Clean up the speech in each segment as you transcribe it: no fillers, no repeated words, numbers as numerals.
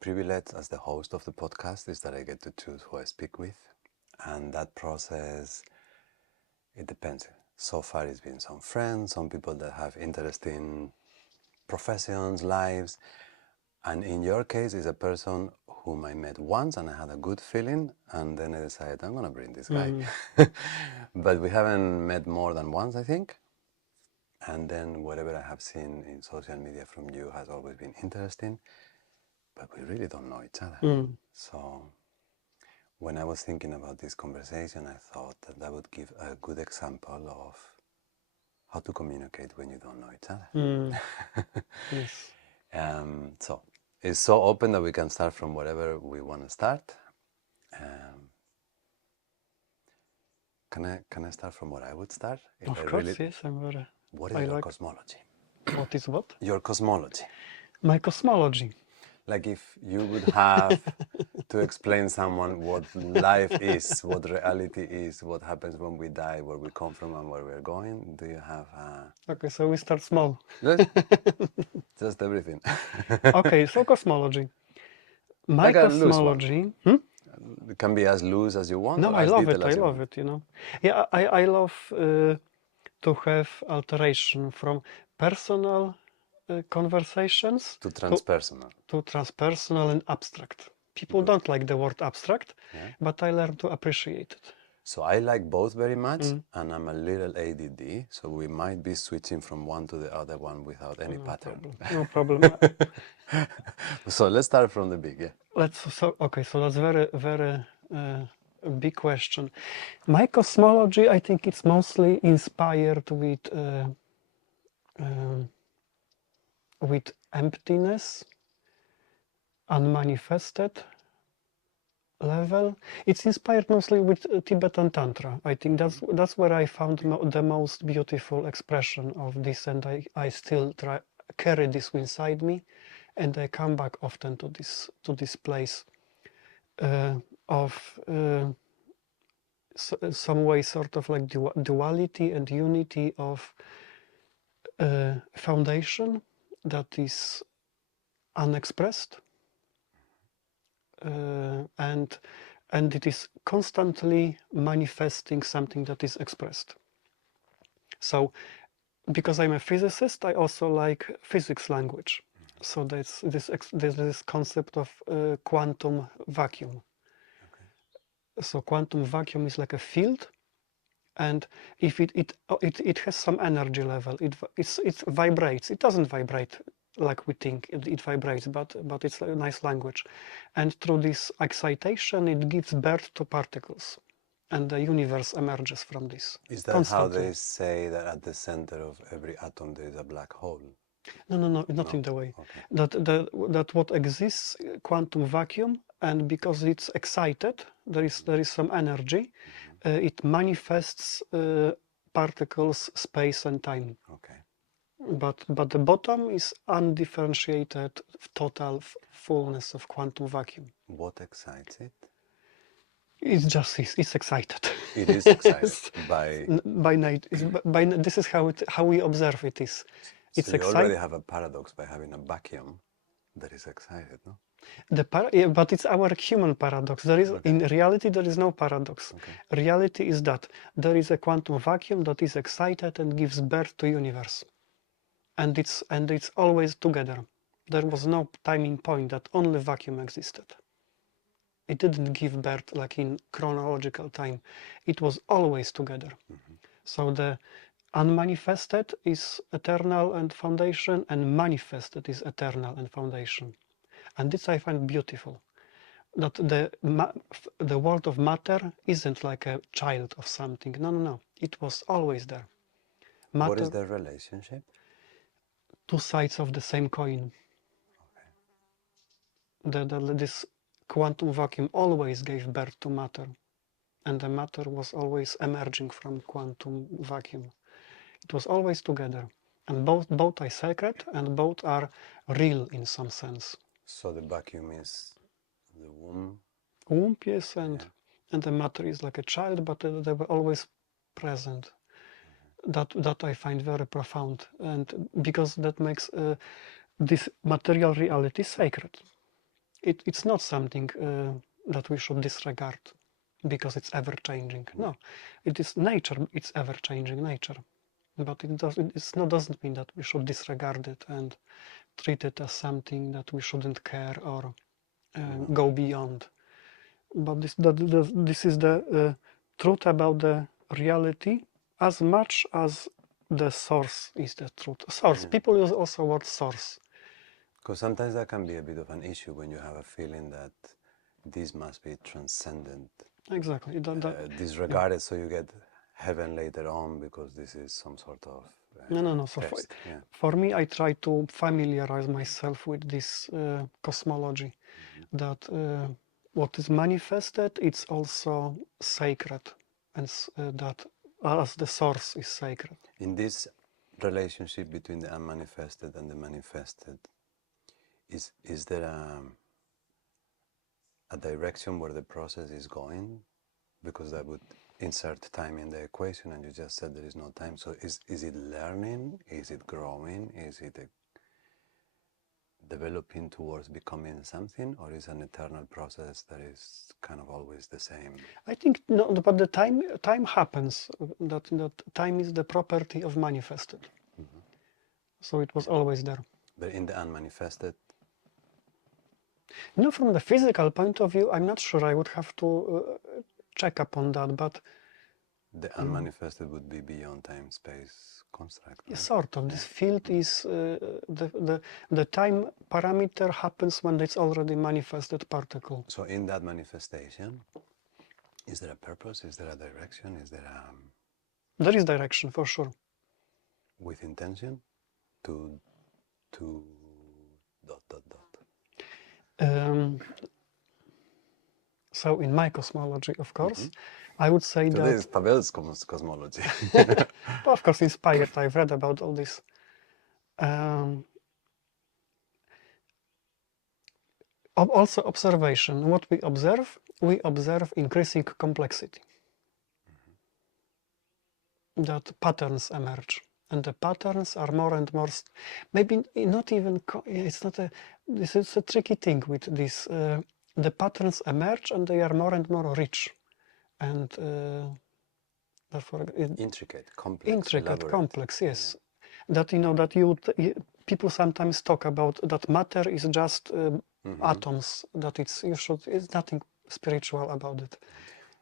privilege as the host of the podcast is that I get to choose who I speak with. And that process, it depends. So far it's been some friends, some people that have interesting professions, lives. And in your case, it's a person whom I met once and I had a good feeling, and then I decided I'm gonna bring this guy. But we haven't met more than once, I think. And then whatever I have seen in social media from you has always been interesting, but we really don't know each other. So when I was thinking about this conversation, I thought that that would give a good example of how to communicate when you don't know each other. Yes. So it's so open that we can start from whatever we want to start. Can I start from what I would start? Of course, yes, I'm very... What is your cosmology? What is what? Your cosmology. My cosmology. Like if you would have to explain someone what life is, what reality is, what happens when we die, where we come from and where we're going, do you have Okay, so we start small. just everything? Okay, so cosmology. My Like a loose one. cosmology... It can be as loose as you want, No, or I as love it, detailed I as you love want. it, you know. Yeah, I love to have alteration from personal conversations To transpersonal. to transpersonal and abstract. People don't like the word abstract, but I learn to appreciate it. So I like both very much, and I'm a little ADD, so we might be switching from one to the other one without any pattern. No problem. So let's start from the big, So that's very big question. My cosmology, I think it's mostly inspired with emptiness, unmanifested level. It's inspired mostly with Tibetan Tantra. I think that's where I found the most beautiful expression of this, and I still carry this inside me, and I come back often to this place of some way sort of like duality and unity of foundation that is unexpressed, and it is constantly manifesting something that is expressed. So because I'm a physicist, I also like physics language. So there's this concept of quantum vacuum. So quantum vacuum is like a field, and if it has some energy level, it vibrates. It doesn't vibrate like we think it vibrates, but it's a nice language. And through this excitation, it gives birth to particles, and the universe emerges from this. Is that constantly. how they say that at the center of every atom there is a black hole? No, not in the way. Okay. That what exists, quantum vacuum, and because it's excited, there is some energy, it manifests particles, space and time. Okay. But the bottom is undifferentiated, total fullness of quantum vacuum. What excites it? It's excited. It is excited by night. This is how we observe it is. So you already have a paradox by having a vacuum that is excited, no? But it's our human paradox. In reality, there is no paradox. Reality is that there is a quantum vacuum that is excited and gives birth to universe, and it's always together. There was no timing point that only vacuum existed. It didn't give birth like in chronological time. It was always together. So the unmanifested is eternal and foundation, and manifested is eternal and foundation. And this I find beautiful, that the world of matter isn't like a child of something. No. It was always there. Matter, what is the relationship? Two sides of the same coin. This quantum vacuum always gave birth to matter, and the matter was always emerging from quantum vacuum. It was always together, and both are sacred and both are real in some sense. So the vacuum is the womb? Womb, yes, and the matter is like a child, but they were always present. That I find very profound, and because that makes this material reality sacred. it's not something that we should disregard because it's ever changing. No, it is nature. It's ever changing nature, but doesn't mean that we should disregard it and treat it as something that we shouldn't care or go beyond. But this is the truth about the reality as much as the source is the truth. Source. People use also word source. Because sometimes that can be a bit of an issue when you have a feeling that this must be transcendent. Exactly. Disregarded, so you get heaven later on because this is some sort of no. So test. for me, I try to familiarize myself with this cosmology, that what is manifested, it's also sacred, and that as the source is sacred. In this relationship between the unmanifested and the manifested, is there a direction where the process is going? Because that would insert time in the equation, and you just said there is no time. So is it learning? Is it growing? Is it developing towards becoming something, or is an eternal process that is kind of always the same? I think no, but the time happens. That time is the property of manifested. So it was always there. But in the unmanifested? No, from the physical point of view, I'm not sure. I would have to check upon that, but the unmanifested would be beyond time-space construct. Right? Sort of. This field is the time parameter happens when it's already manifested particle. So in that manifestation, is there a purpose? Is there a direction? Is there a... There is direction, for sure. With intention to dot. So in my cosmology, of course, I would say so that... This is Pawel's cosmology. Of course, inspired. I've read about all this. Also observation. What we observe increasing complexity. That patterns emerge. And the patterns are more and more, maybe not even, it's not a, this is a tricky thing with this. The patterns emerge and they are more and more rich. And therefore... Intricate, complex. Intricate, complex, yes. Yeah. That, people sometimes talk about that matter is just atoms, that it's nothing spiritual about it.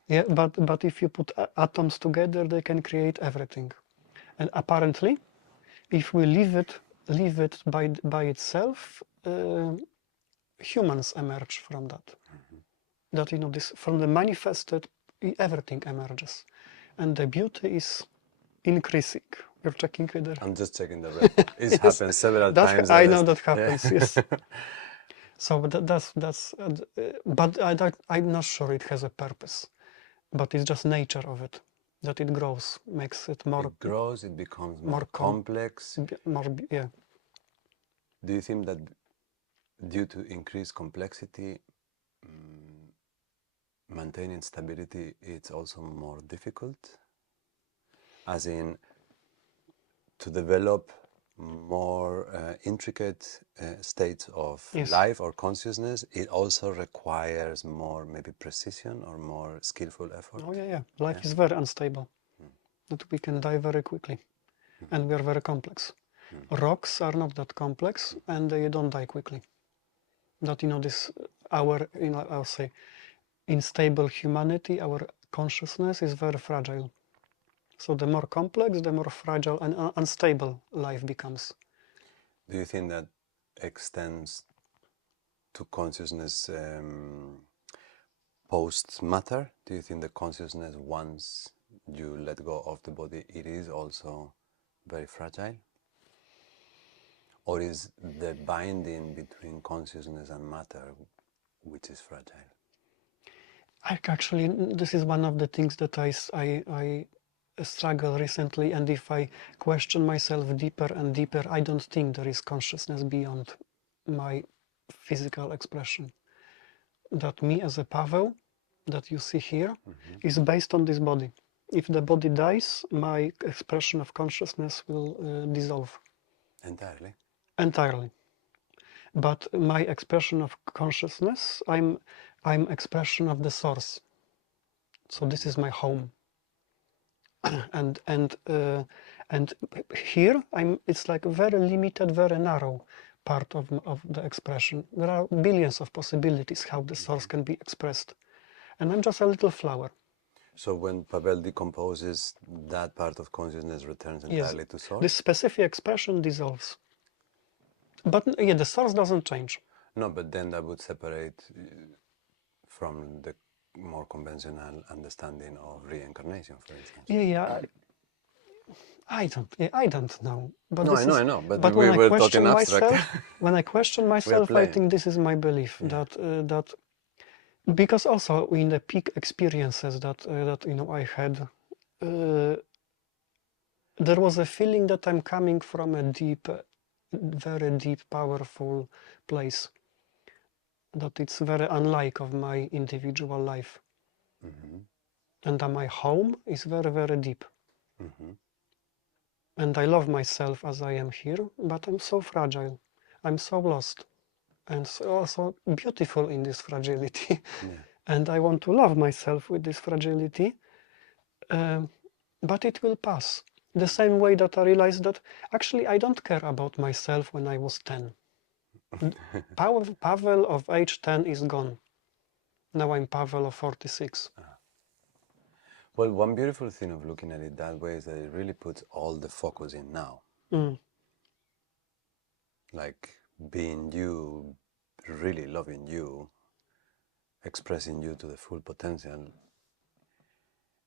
Yeah, but if you put atoms together, they can create everything. And apparently, if we leave it by itself, humans emerge from that. That this from the manifested, everything emerges, and the beauty is increasing. You're checking whether... I'm just checking the red. It's yes. happened several times. I know that happens. Yes. So that's but I'm not sure it has a purpose, but it's just nature of it. That it grows, makes it more... It grows, it becomes more complex. Yeah. Do you think that due to increased complexity, maintaining stability, it's also more difficult? As in, to develop more intricate states of life or consciousness, it also requires more maybe precision or more skillful effort? Oh yeah. Life is very unstable. That we can die very quickly. And we are very complex. Rocks are not that complex and they don't die quickly. That, I'll say, unstable humanity, our consciousness is very fragile. So the more complex, the more fragile and unstable life becomes. Do you think that extends to consciousness post-matter? Do you think the consciousness, once you let go of the body, it is also very fragile? Or is the binding between consciousness and matter which is fragile? Actually, this is one of the things that I struggle recently, and if I question myself deeper and deeper, I don't think there is consciousness beyond my physical expression. That me as a Pawel, that you see here, is based on this body. If the body dies, my expression of consciousness will dissolve. Entirely? Entirely. but my expression of consciousness, I'm expression of the source. So this is my home. and here it's like a very limited, very narrow part of the expression. There are billions of possibilities how the source can be expressed, and I'm just a little flower. So when Pawel decomposes, that part of consciousness returns entirely to source? This specific expression dissolves. But yeah, the source doesn't change. No, but then that would separate from the more conventional understanding of reincarnation, for instance. Yeah. I don't know. But No, this I know. But but we when I were question talking abstract. myself, when I question myself, I think this is my belief that because also in the peak experiences that I had, there was a feeling that I'm coming from a deep, very deep, powerful place. That it's very unlike of my individual life, and that my home is very, very deep. And I love myself as I am here, but I'm so fragile. I'm so lost, and so also beautiful in this fragility. And I want to love myself with this fragility, but it will pass. The same way that I realized that actually I don't care about myself when I was 10. Pawel of age 10 is gone. Now I'm Pawel of 46. Well, one beautiful thing of looking at it that way is that it really puts all the focus in now. Like being you, really loving you, expressing you to the full potential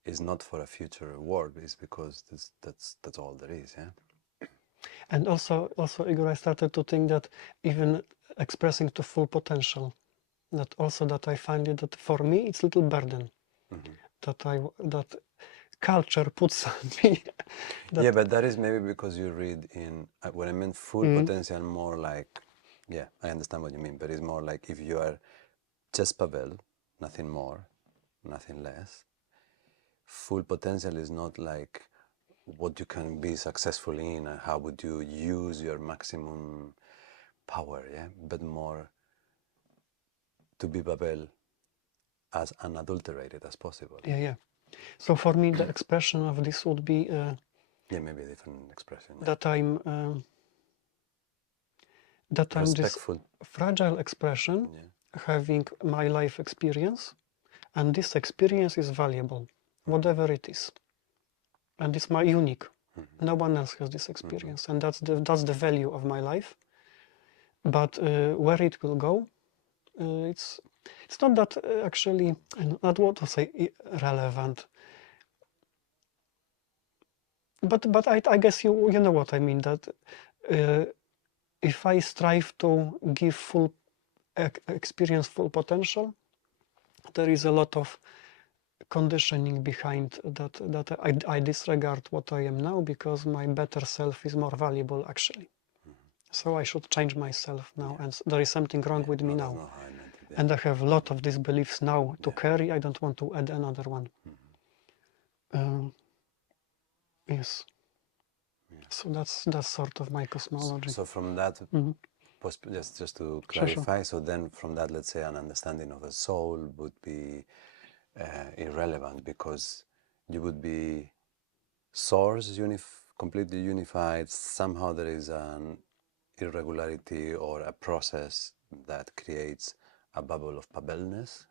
is not for a future world. It's because that's all there is, yeah. And also, Igor, I started to think that even expressing to full potential, that I find it that for me it's a little burden that culture puts on me. Yeah, but that is maybe because you read in when I meant full potential, more like, yeah, I understand what you mean, but it's more like if you are just Pawel, nothing more, nothing less. Full potential is not like what you can be successful in and how would you use your maximum power, yeah, but more to be Pawel as unadulterated as possible. Yeah. So for me, the expression of this would be yeah, maybe a different expression. Yeah. That I'm this fragile expression, having my life experience, and this experience is valuable, whatever it is, and it's my unique. No one else has this experience, and that's the value of my life. But where it will go, it's not that actually, not what to say, irrelevant. But I guess you know what I mean, that if I strive to give full experience full potential, there is a lot of conditioning behind that I disregard what I am now because my better self is more valuable actually. So I should change myself now, and there is something wrong with me now. And I have a lot of these beliefs now to carry. I don't want to add another one. Yes. So that's sort of my cosmology. So from that, just to clarify, sure. So then from that, let's say an understanding of a soul would be irrelevant because you would be source completely unified. Somehow there is an irregularity or a process that creates a bubble of Pawelness,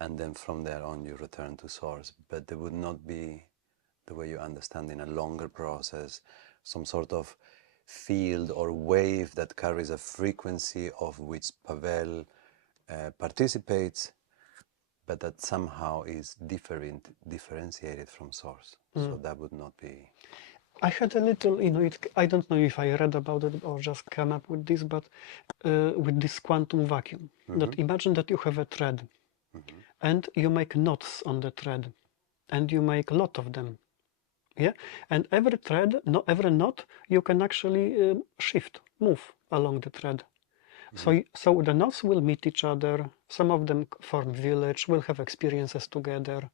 and then from there on you return to source. But there would not be, the way you understand in a longer process, some sort of field or wave that carries a frequency of which Pawel participates, but that somehow is differentiated from source. So that would not be. I had a little, I don't know if I read about it or just came up with this, but with this quantum vacuum, that imagine that you have a thread and you make knots on the thread and you make a lot of them. Yeah, and every thread, every knot, you can actually move along the thread. So the knots will meet each other. Some of them form village, will have experiences together.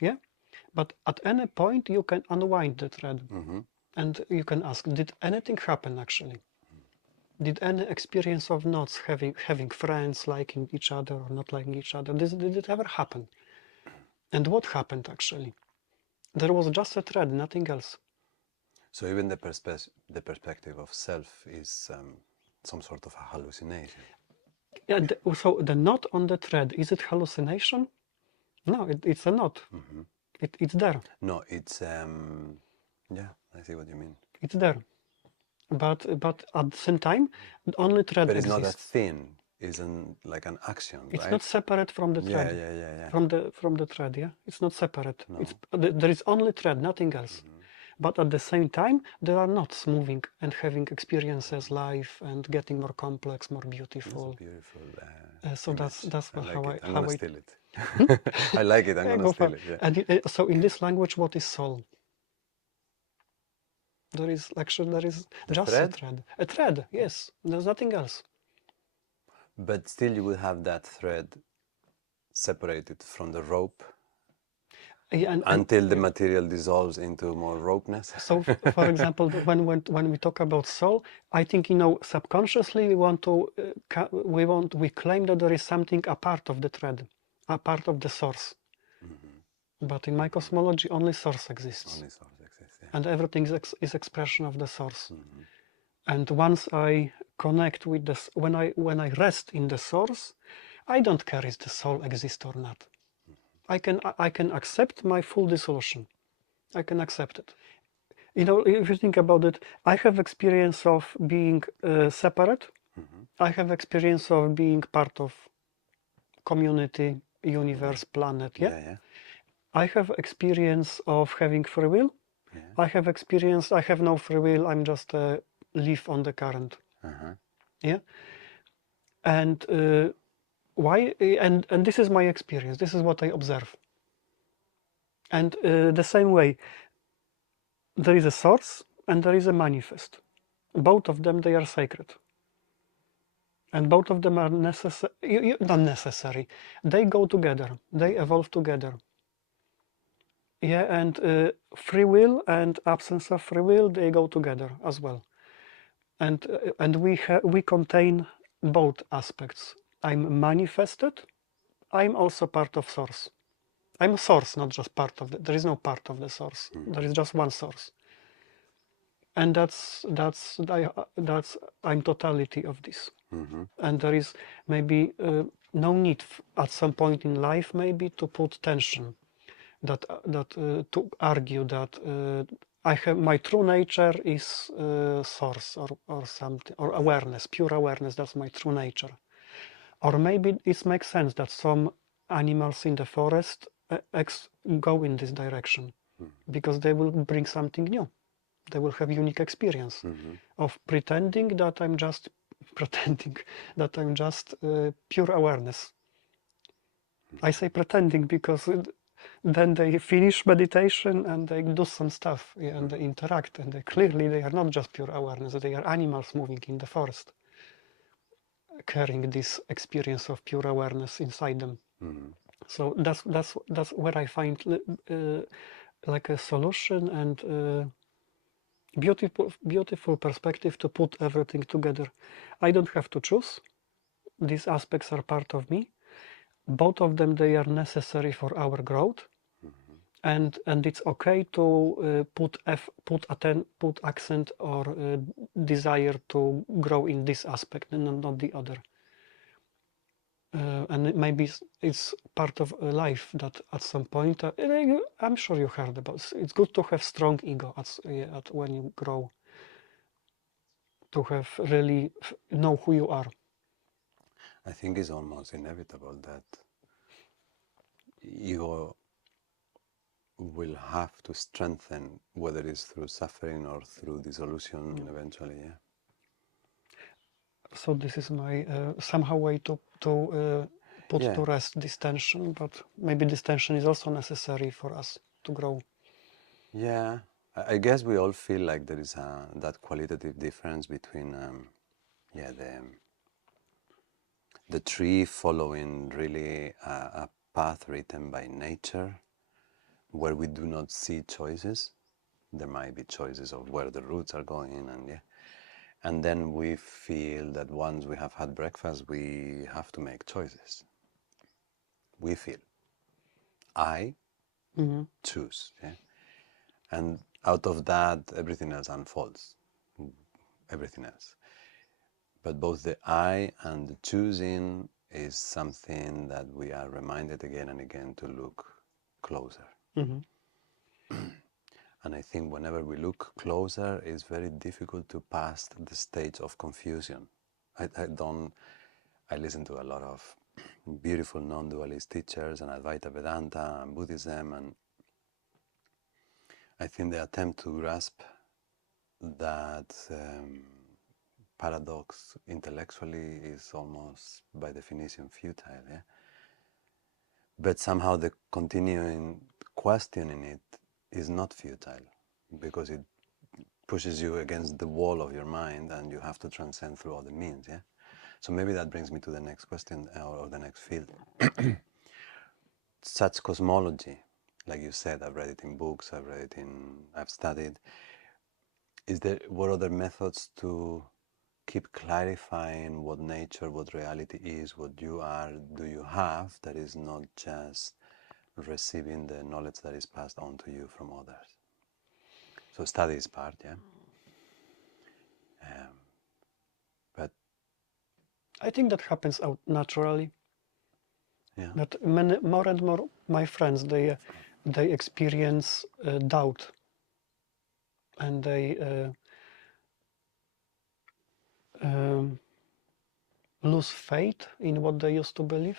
Yeah, but at any point you can unwind the thread, and you can ask, did anything happen actually? Did any experience of knots, having friends, liking each other or not liking each other, did it ever happen? And what happened actually? There was just a thread, nothing else. So even the perspective of self is some sort of a hallucination. Yeah, so the knot on the thread, is it hallucination? No, it's a knot. Mm-hmm. It's there. No, it's yeah, I see what you mean. It's there. But at the same time, only thread But it's exists. not a thing. Isn't like an action, It's right? not separate from the thread. Yeah. From the thread, yeah. It's not separate. No. There is only thread, nothing else. Mm-hmm. But at the same time, there are knots moving and having experiences, life, and getting more complex, more beautiful. That's a beautiful So image. that's I like how it. I'm gonna steal it. Hmm? I like it. I'm Yeah, gonna go for steal it. Yeah. And so in this language, what is soul? There is The just thread? a thread. A thread, yes. There's nothing else. But still, you will have that thread separated from the rope Yeah, until the material dissolves into more ropeness. So, for example, when we talk about soul, I think subconsciously we claim that there is something apart of the thread, a part of the source. Mm-hmm. But in my cosmology, only source exists, Only source exists. Yeah. and everything is expression of the source. Mm-hmm. And once I connect with this, when I rest in the source, I don't care if the soul exists or not. I can accept my full dissolution. I can accept it. If you think about it, I have experience of being separate. Mm-hmm. I have experience of being part of community, universe, planet. Yeah. Yeah. I have experience of having free will. Yeah. I have no free will. I'm just a leaf on the current. Uh-huh. Yeah. And why? And this is my experience. This is what I observe. And the same way, there is a source and there is a manifest. Both of them, they are sacred. And both of them are necessary, not necessary. They go together. They evolve together. Yeah, and free will and absence of free will, they go together as well. And we contain both aspects. I'm manifested. I'm also part of source. I'm a source, not just part of there is no part of the source. There is just one source. And that's I'm totality of this. Mm-hmm. And there is maybe no need at some point in life maybe to put tension, that to argue that I have my true nature is source or something, or awareness, pure awareness. That's my true nature. Or maybe it makes sense that some animals in the forest go in this direction because they will bring something new. They will have unique experience of pretending that I'm just pure awareness. I say pretending because then they finish meditation and they do some stuff, yeah, and they interact, and they are not just pure awareness. They are animals moving in the forest, carrying this experience of pure awareness inside them. So that's where I find like a solution and beautiful perspective to put everything together. I don't have to choose. These aspects are part of me. Both of them, they are necessary for our growth, and it's okay to put accent or desire to grow in this aspect and not the other. And maybe it's part of life that at some point, I'm sure you heard about. It's good to have strong ego when you grow, to have really know who you are. I think it's almost inevitable that ego will have to strengthen, whether it's through suffering or through dissolution eventually. Yeah. So this is my somehow way to put to rest this tension, but maybe this tension is also necessary for us to grow. Yeah, I guess we all feel like there is that qualitative difference between the tree following really a path written by nature, where we do not see choices. There might be choices of where the roots are going, And then we feel that once we have had breakfast, we have to make choices. We feel. I choose. Yeah? And out of that, everything else unfolds. Everything else. But both the I and the choosing is something that we are reminded again and again to look closer. And I think whenever we look closer, it's very difficult to pass the stage of confusion. I listen to a lot of beautiful non-dualist teachers and Advaita Vedanta and Buddhism, and I think the attempt to grasp that paradox intellectually is almost by definition futile. Yeah? But somehow the continuing questioning it is not futile, because it pushes you against the wall of your mind and you have to transcend through other means. Yeah. So maybe that brings me to the next question, or the next field. Such cosmology, like you said, I've read it in books, I've studied. What other methods to keep clarifying what nature, what reality is, what you are, do you have, that is not just receiving the knowledge that is passed on to you from others? So study is part, yeah. But I think that happens out naturally. yeah. That more and more my friends, they experience doubt, and they lose faith in what they used to believe,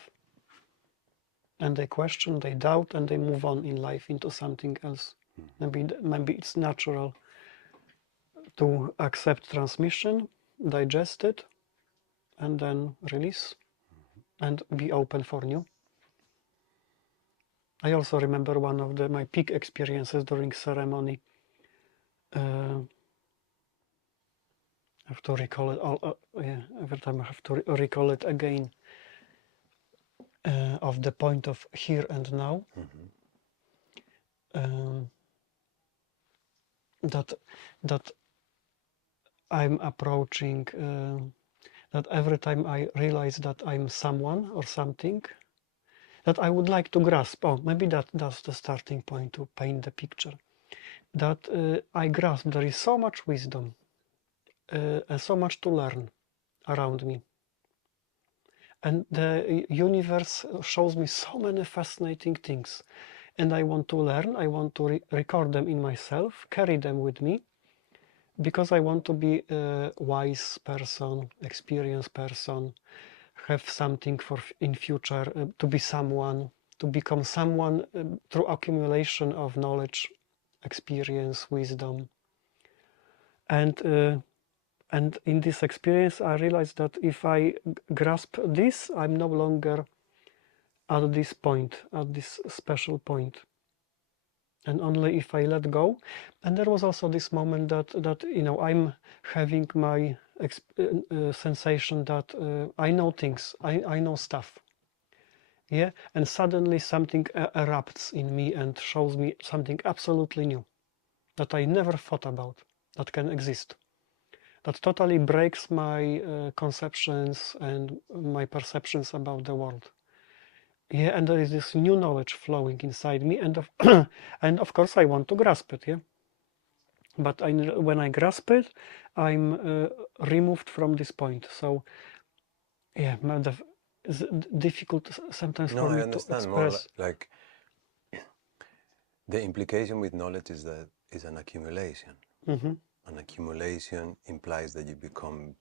and they question, they doubt, and they move on in life into something else. Maybe it's natural to accept transmission, digest it, and then release, and be open for new. I also remember one of my peak experiences during ceremony. I have to recall it every time I have to recall it again, of the point of here and now. That I'm approaching, that every time I realize that I'm someone or something, that I would like to grasp. Oh, maybe that's the starting point to paint the picture. That I grasp there is so much wisdom and so much to learn around me. And the universe shows me so many fascinating things. And I want to learn, I want to record them in myself, carry them with me, because I want to be a wise person, experienced person, have something for in future, to be someone, to become someone through accumulation of knowledge, experience, wisdom. And in this experience, I realized that if I grasp this, I'm no longer at this point, at this special point. And only if I let go. And there was also this moment that I'm having my sensation that I know things, I know stuff. Yeah, and suddenly something erupts in me and shows me something absolutely new that I never thought about that can exist. That totally breaks my conceptions and my perceptions about the world. Yeah, and there is this new knowledge flowing inside me, and and of course I want to grasp it. Yeah, but when I grasp it, I'm removed from this point. So yeah, it's difficult sometimes No, for I me to understand more express. like the implication with knowledge is that it's an accumulation. Mm-hmm. An accumulation implies that you become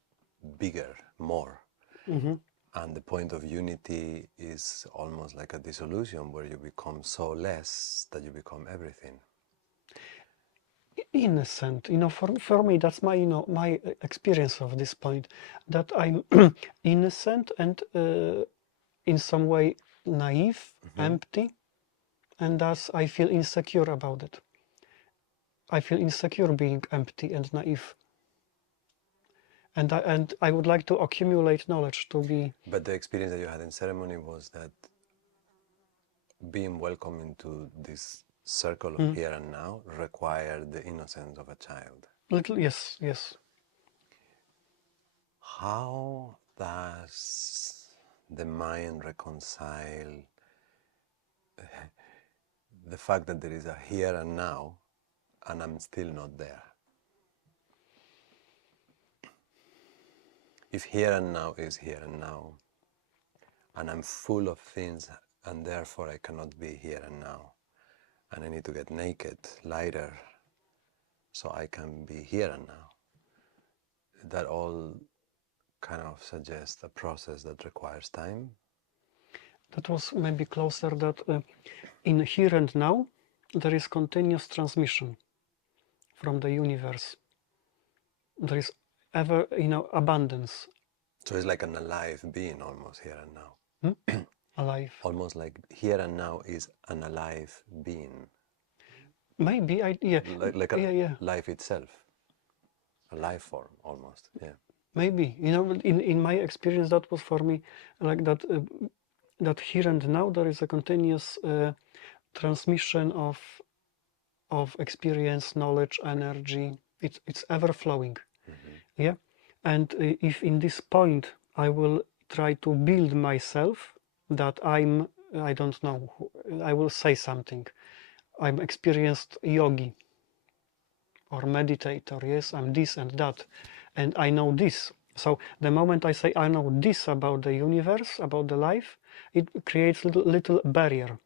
bigger, more. Mm-hmm. And the point of unity is almost like a dissolution where you become so less that you become everything. Innocent, for me that's my my experience of this point, that I'm innocent and in some way naive, empty, and thus I feel insecure about it. I feel insecure being empty and naive, and I would like to accumulate knowledge to be. But the experience that you had in ceremony was that being welcome into this circle of here and now required the innocence of a child. Little, yes, yes. how does the mind reconcile the fact that there is a here and now and I'm still not there? If here and now is here and now, and I'm full of things and therefore I cannot be here and now, and I need to get naked, lighter, so I can be here and now, that all kind of suggests a process that requires time. That was maybe closer that in here and now there is continuous transmission from the universe. There is ever, abundance. So it's like an alive being almost here and now. Alive. Almost like here and now is an alive being. Maybe, Like life itself. A life form almost, yeah. Maybe, in my experience that was for me like that, that here and now there is a continuous transmission of experience, knowledge, energy. It's ever flowing. Yeah. And if in this point I will try to build myself that I don't know, I will say something, I'm experienced yogi or meditator, yes, I'm this and that, and I know this. So the moment I say I know this about the universe, about the life, it creates little barrier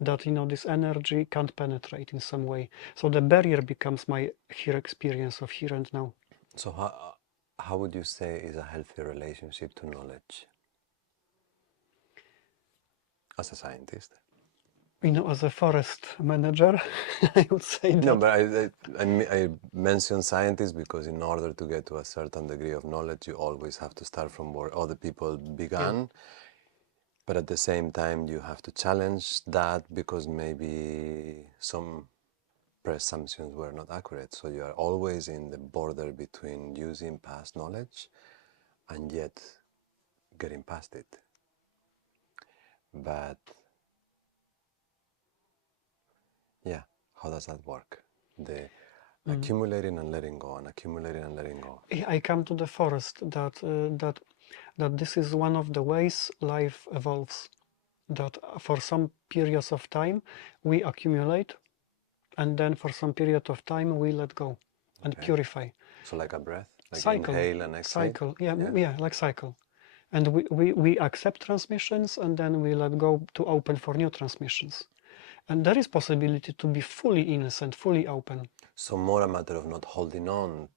that this energy can't penetrate in some way. So the barrier becomes my here experience of here and now. So how would you say is a healthy relationship to knowledge as a scientist? As a forest manager, I would say that. No, but I mention scientists because in order to get to a certain degree of knowledge, you always have to start from where other people began. Yeah. But at the same time, you have to challenge that because maybe some presumptions were not accurate. So you are always in the border between using past knowledge and yet getting past it. But yeah, how does that work? The accumulating and letting go, and accumulating and letting go. I come to the forest that this is one of the ways life evolves. That for some periods of time we accumulate, and then for some period of time we let go and purify. So like a breath, like cycle, inhale and exhale. Cycle, yeah, like cycle. And we accept transmissions, and then we let go to open for new transmissions. And there is possibility to be fully innocent, fully open. So more a matter of not holding on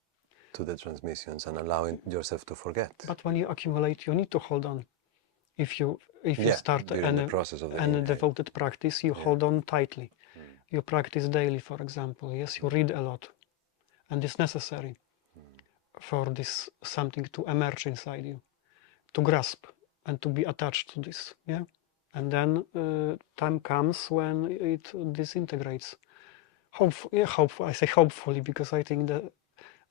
to the transmissions and allowing yourself to forget. But when you accumulate, you need to hold on. If you start a devoted practice, you hold on tightly. You practice daily, for example. Yes, you read a lot, and it's necessary for this something to emerge inside you, to grasp and to be attached to this. Yeah. And then time comes when it disintegrates. I say hopefully because I think the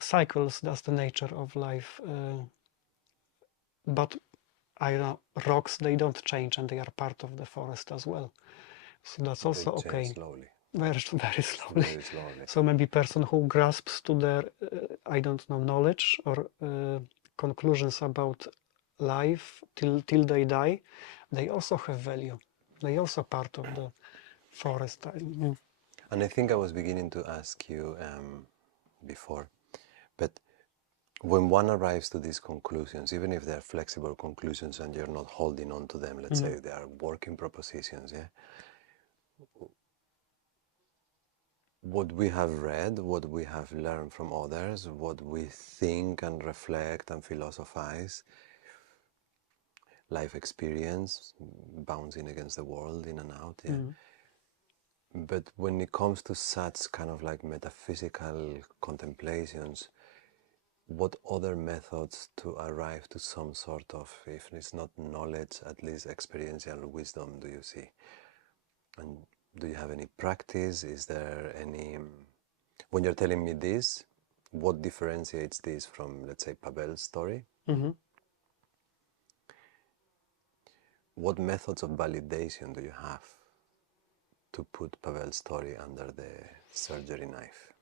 cycles, that's the nature of life. But I know rocks, they don't change, and they are part of the forest as well. So that's also okay. Slowly. Very slowly. Very slowly. So maybe person who grasps to their, I don't know, knowledge or conclusions about life till they die, they also have value. They also part of the forest. And I think I was beginning to ask you before, but when one arrives to these conclusions, even if they're flexible conclusions and you're not holding on to them, let's say they are working propositions, yeah? What we have read, what we have learned from others, what we think and reflect and philosophize, life experience, bouncing against the world, in and out, yeah? But when it comes to such kind of like metaphysical contemplations, what other methods to arrive to some sort of, if it's not knowledge, at least experiential wisdom do you see? And do you have any practice? Is there any, when you're telling me this, what differentiates this from, let's say, Pawel's story? What methods of validation do you have to put Pawel's story under the surgery knife?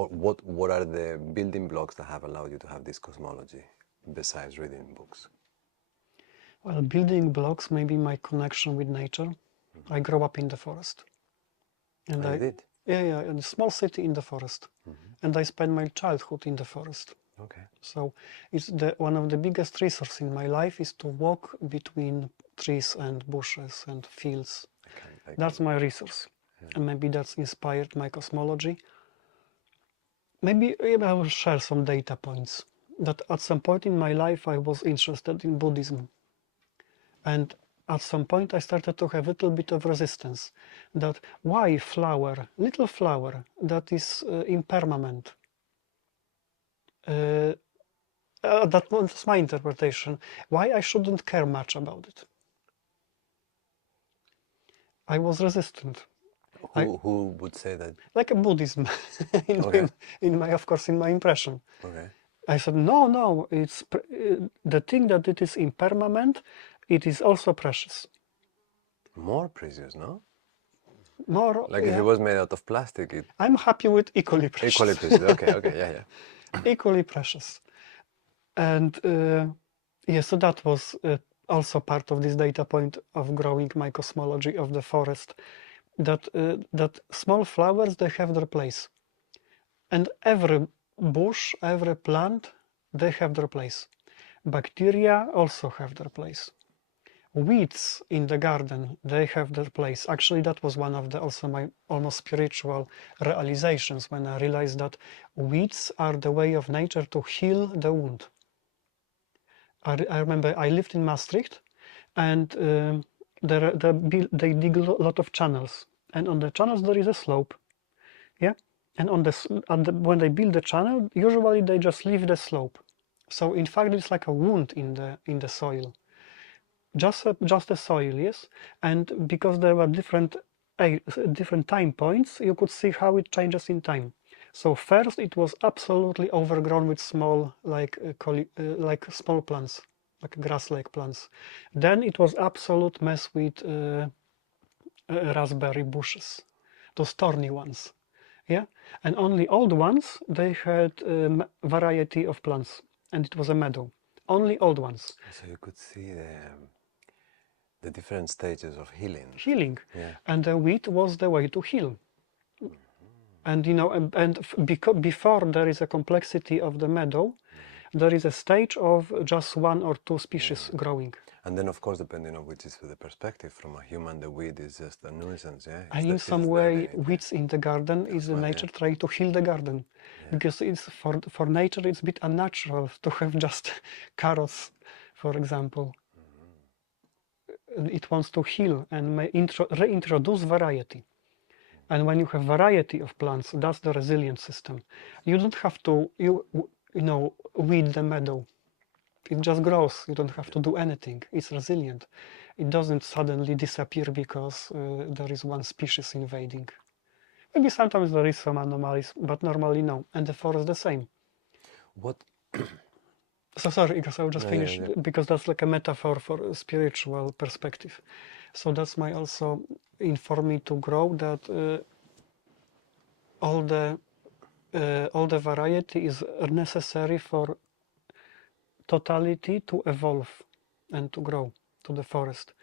Or what are the building blocks that have allowed you to have this cosmology besides reading books? Well, building blocks, maybe my connection with nature. I grew up in the forest. And You did? Yeah, in a small city in the forest. And I spent my childhood in the forest. Okay. So it's one of the biggest resources in my life is to walk between trees and bushes and fields. That's my resource. Yeah. And maybe that's inspired my cosmology. Maybe I will share some data points that at some point in my life I was interested in Buddhism. And at some point I started to have a little bit of resistance that why flower, little flower that is impermanent. That was my interpretation. Why I shouldn't care much about it. I was resistant. Who would say that? Like a Buddhism, in my impression. Okay. I said no. It's the thing that it is impermanent. It is also precious. More precious, no? More. Like if it was made out of plastic, I'm happy with equally precious. Equally precious. Okay. Yeah. Equally precious. And so that was also part of this data point of growing my cosmology of the forest. That small flowers, they have their place, and every bush, every plant, they have their place. Bacteria also have their place. Weeds in the garden, they have their place. Actually, that was one of also my almost spiritual realizations when I realized that weeds are the way of nature to heal the wound. I remember I lived in Maastricht, and they dig a lot of channels, and on the channels there is a slope, yeah. And when they build the channel, usually they just leave the slope. So in fact, it's like a wound in the soil, just the soil, yes. And because there were different time points, you could see how it changes in time. So first, it was absolutely overgrown with small, like small plants, like grass-like plants. Then it was absolute mess with raspberry bushes, those thorny ones, yeah. And only old ones, they had variety of plants, and it was a meadow. Only old ones. So you could see the different stages of healing. Healing, yeah. And the wheat was the way to heal. And before there is a complexity of the meadow, there is a stage of just one or two species growing. And then, of course, depending on which is the perspective, from a human, the weed is just a nuisance, yeah? And in some way, weeds in the garden is the nature trying to heal the garden. Yeah. Because it's for nature, it's a bit unnatural to have just carrots, for example. It wants to heal and reintroduce variety. And when you have variety of plants, that's the resilient system. You don't have to, weed the meadow. It just grows. You don't have to do anything. It's resilient. It doesn't suddenly disappear because there is one species invading. Maybe sometimes there is some anomalies, but normally no. And the forest the same. What? So sorry, because I will just finish, because that's like a metaphor for a spiritual perspective. So that's my also inform me to grow that all the variety is necessary for totality to evolve and to grow to the forest.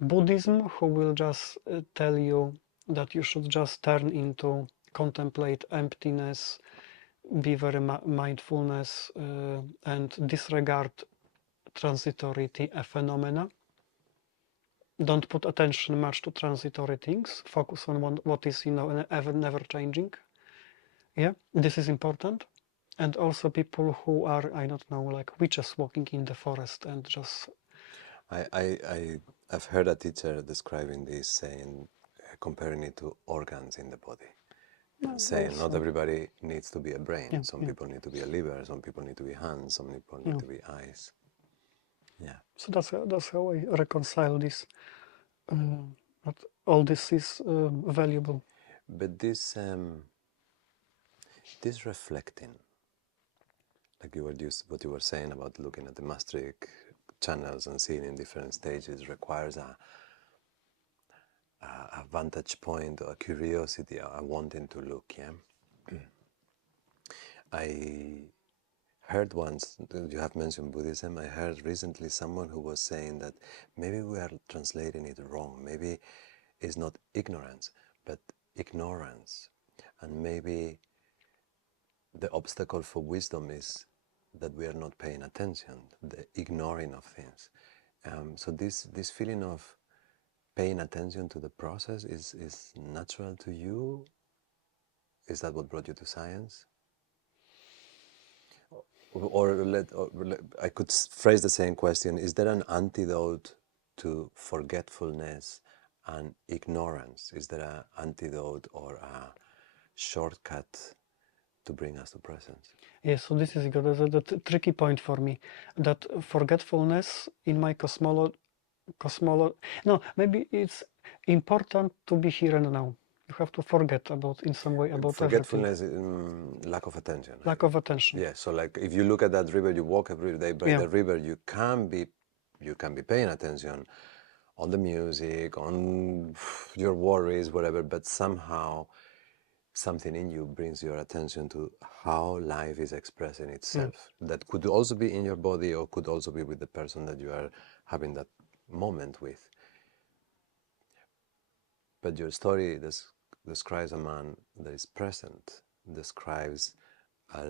Buddhism, who will just tell you that you should just turn into contemplate emptiness, be very mindfulness, and disregard transitory phenomena. Don't put attention much to transitory things. Focus on what is, never changing. Yeah, this is important. And also people who are, I don't know, like witches walking in the forest and just... I've heard a teacher describing this, saying, comparing it to organs in the body. Saying not everybody needs to be a brain. Some people need to be a liver, some people need to be hands, some people need to be eyes. Yeah. So that's how I reconcile this. But all this is valuable. But this reflecting, like what you were saying about looking at the Maastricht channels and seeing in different stages, requires a vantage point, a curiosity, a wanting to look. Yeah, I heard once, you have mentioned Buddhism, I heard recently someone who was saying that maybe we are translating it wrong. Maybe it's not ignorance, but ignorance. And maybe the obstacle for wisdom is that we are not paying attention, the ignoring of things. So this feeling of paying attention to the process is natural to you? Is that what brought you to science? I could phrase the same question. Is there an antidote to forgetfulness and ignorance? Is there an antidote or a shortcut to bring us to presence? Yes, so this is the tricky point for me, that forgetfulness in my no, maybe it's important to be here and now. You have to forget about, in some way, about everything. Forgetfulness, lack of attention. Lack of attention. Yeah, so like if you look at that river, you walk every day by the river, you can be paying attention on the music, on your worries, whatever, but somehow something in you brings your attention to how life is expressing itself. That could also be in your body or could also be with the person that you are having that moment with. But your story describes a man that is present, describes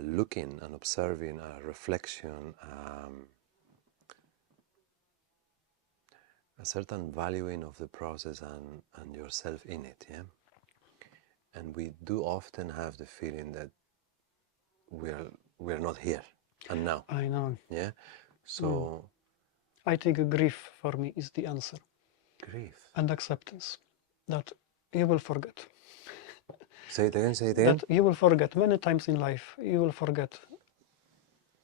looking and observing, a reflection, a certain valuing of the process and yourself in it, yeah? And we do often have the feeling that we're not here and now. I know. Yeah? So I think grief for me is the answer. Grief. And acceptance. That you will forget. Say it again, say it again. That you will forget many times in life. You will forget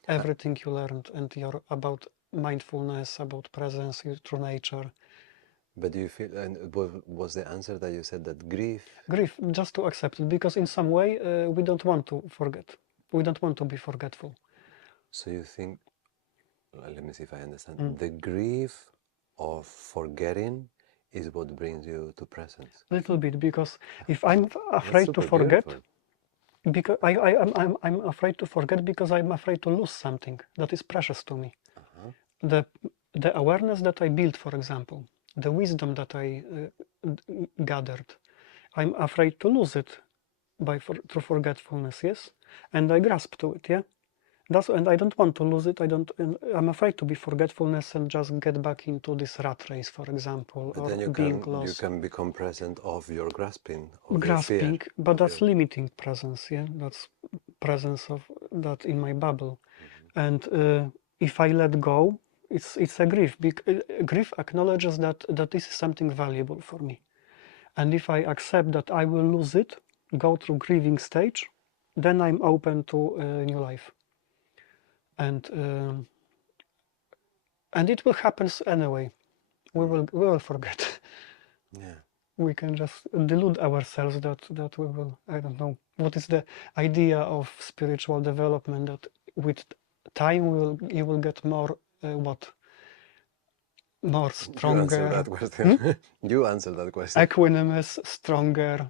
everything you learned and about mindfulness, about presence through nature. But do you feel, and was the answer that you said that grief? Grief, just to accept it, because in some way we don't want to forget. We don't want to be forgetful. So you think, let me see if I understand, the grief of forgetting is what brings you to presence? A little bit, because if I'm afraid to forget, because I'm afraid to forget because I'm afraid to lose something that is precious to me. The awareness that I built, for example, the wisdom that I gathered, I'm afraid to lose it through forgetfulness, yes, and I grasp to it, yeah. And I don't want to lose it. I'm afraid to be forgetfulness and just get back into this rat race, for example, but or then being lost. You can become present of your grasping, of grasping, your fear. But that's limiting presence, yeah. That's presence of that in my bubble, and if I let go, it's a grief. Grief acknowledges that this is something valuable for me, and if I accept that I will lose it, go through grieving stage, then I'm open to a new life. And it will happen anyway. We will forget. Yeah. We can just delude ourselves that we will. I don't know what is the idea of spiritual development. That with time you will get more more stronger. You answer that question. You answer that question. Equanimous, stronger,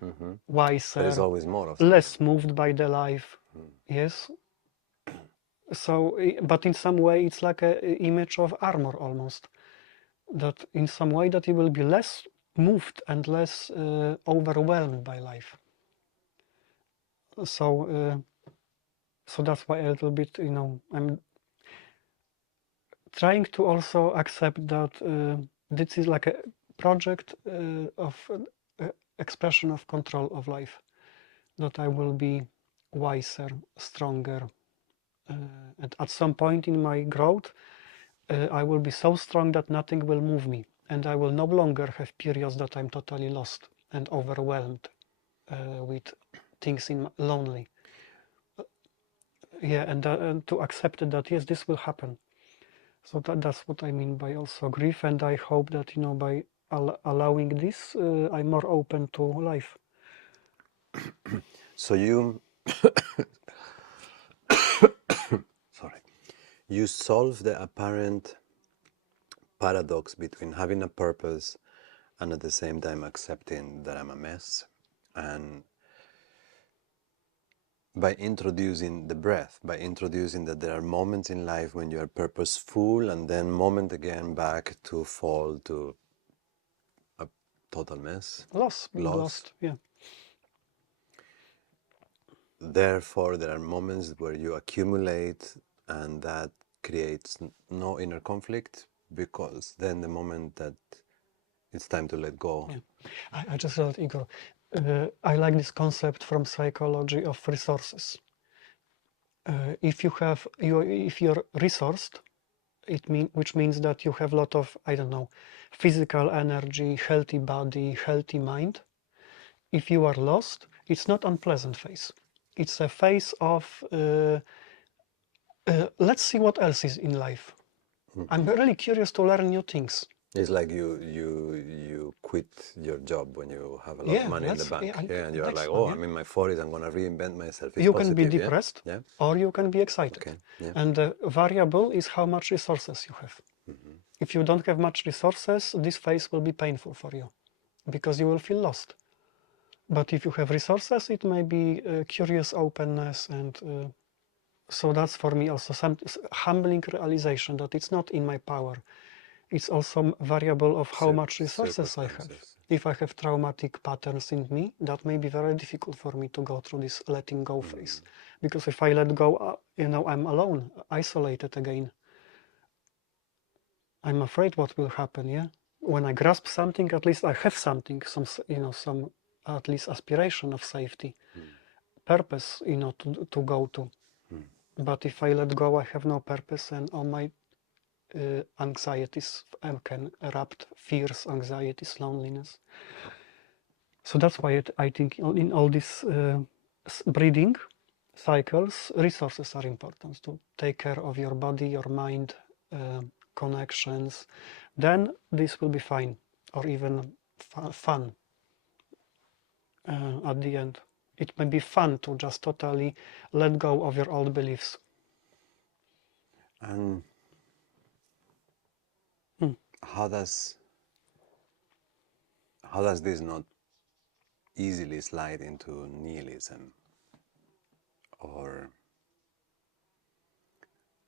wiser. There is always more of less moved by the life. Yes. So, but in some way, it's like an image of armor almost. That in some way that you will be less moved and less overwhelmed by life. So, so that's why a little bit, I'm trying to also accept that this is like a project of expression of control of life. That I will be wiser, stronger, and at some point in my growth, I will be so strong that nothing will move me, and I will no longer have periods that I'm totally lost and overwhelmed with things lonely. Yeah, and to accept that yes, this will happen. So that's what I mean by also grief, and I hope that by allowing this, I'm more open to life. So you, sorry, you solve the apparent paradox between having a purpose and at the same time accepting that I'm a mess. And by introducing the breath, by introducing that there are moments in life when you are purposeful, and then moment again back to fall to a total mess. Lost, yeah. Therefore, there are moments where you accumulate, and that creates no inner conflict, because then the moment that it's time to let go. Yeah. I just thought, Igor, I like this concept from psychology of resources. If you're resourced, which means that you have a lot of, I don't know, physical energy, healthy body, healthy mind. If you are lost, it's not unpleasant phase. It's a phase of let's see what else is in life. I'm really curious to learn new things. It's like you quit your job when you have a lot of money in the bank, and you're like, oh, I'm in my 40s, I'm going to reinvent myself. It's you positive, can be depressed, or you can be excited. Okay. And the variable is how much resources you have. If you don't have much resources, this phase will be painful for you, because you will feel lost. But if you have resources, it may be curious openness, and so that's for me also some humbling realization that it's not in my power. It's also variable of how much resources I have. If I have traumatic patterns in me, that may be very difficult for me to go through this letting go phase. Because if I let go, I'm alone, isolated again. I'm afraid what will happen, yeah? When I grasp something, at least I have something, some at least aspiration of safety, purpose, to go to. But if I let go, I have no purpose, and all my anxieties can erupt, fears, anxieties, loneliness. So that's why I think in all these breathing cycles, resources are important to take care of your body, your mind, connections. Then this will be fine, or even fun at the end. It may be fun to just totally let go of your old beliefs. And how does this not easily slide into nihilism or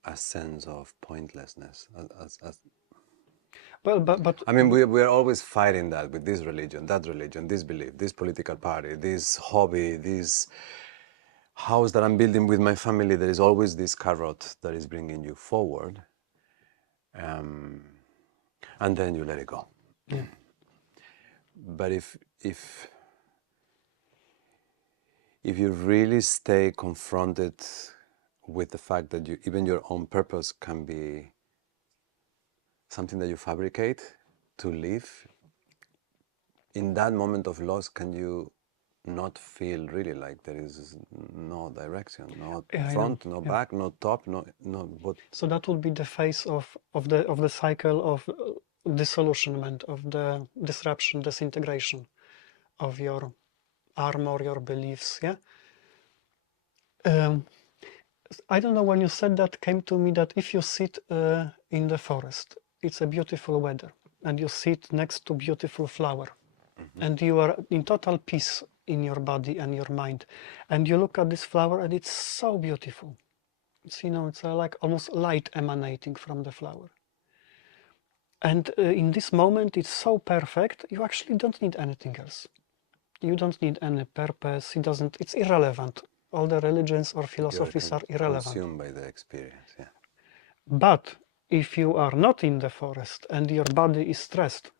a sense of pointlessness? Well, but I mean, we are always fighting that with this religion, that religion, this belief, this political party, this hobby, this house that I'm building with my family. There is always this carrot that is bringing you forward, and then you let it go. Yeah. But if you really stay confronted with the fact that even your own purpose can be something that you fabricate to live, in that moment of loss, can you not feel really like there is no direction, no front, no back, no top, no what? So that would be the phase of the cycle of disillusionment, of the disruption, disintegration of your armor, your beliefs. Yeah. I don't know, when you said that, came to me that if you sit in the forest, it's a beautiful weather, and you sit next to beautiful flower, and you are in total peace in your body and your mind, and you look at this flower and it's so beautiful. It's it's like almost light emanating from the flower. And in this moment, it's so perfect, you actually don't need anything else. You don't need any purpose. It's irrelevant. All the religions or philosophies are irrelevant. Consumed by the experience, yeah. But if you are not in the forest and your body is stressed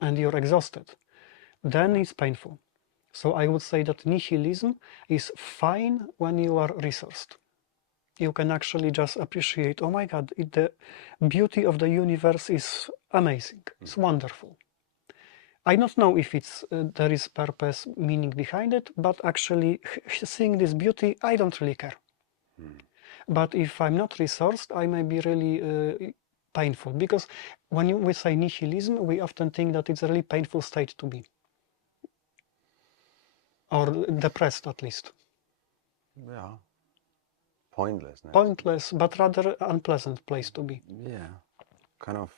and you're exhausted, then it's painful. So I would say that nihilism is fine when you are resourced. You can actually just appreciate, oh my God, the beauty of the universe is amazing. It's wonderful. I don't know if there is purpose, meaning behind it, but actually seeing this beauty, I don't really care. But if I'm not resourced, I may be really painful, because when we say nihilism, we often think that it's a really painful state to be, or depressed at least. Yeah. Pointlessness. Pointless, but rather unpleasant place to be. Yeah, kind of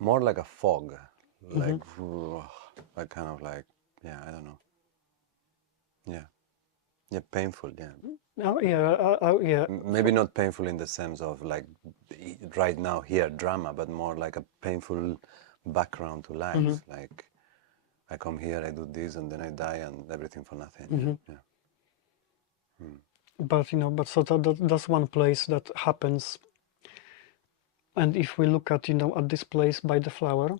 More like a fog, like like kind of like, yeah, I don't know. Yeah, painful. Yeah. Yeah. Maybe not painful in the sense of like right now here drama, but more like a painful background to life. Like I come here, I do this, and then I die, and everything for nothing. Yeah. But but so that's one place that happens. And if we look at at this place by the flower,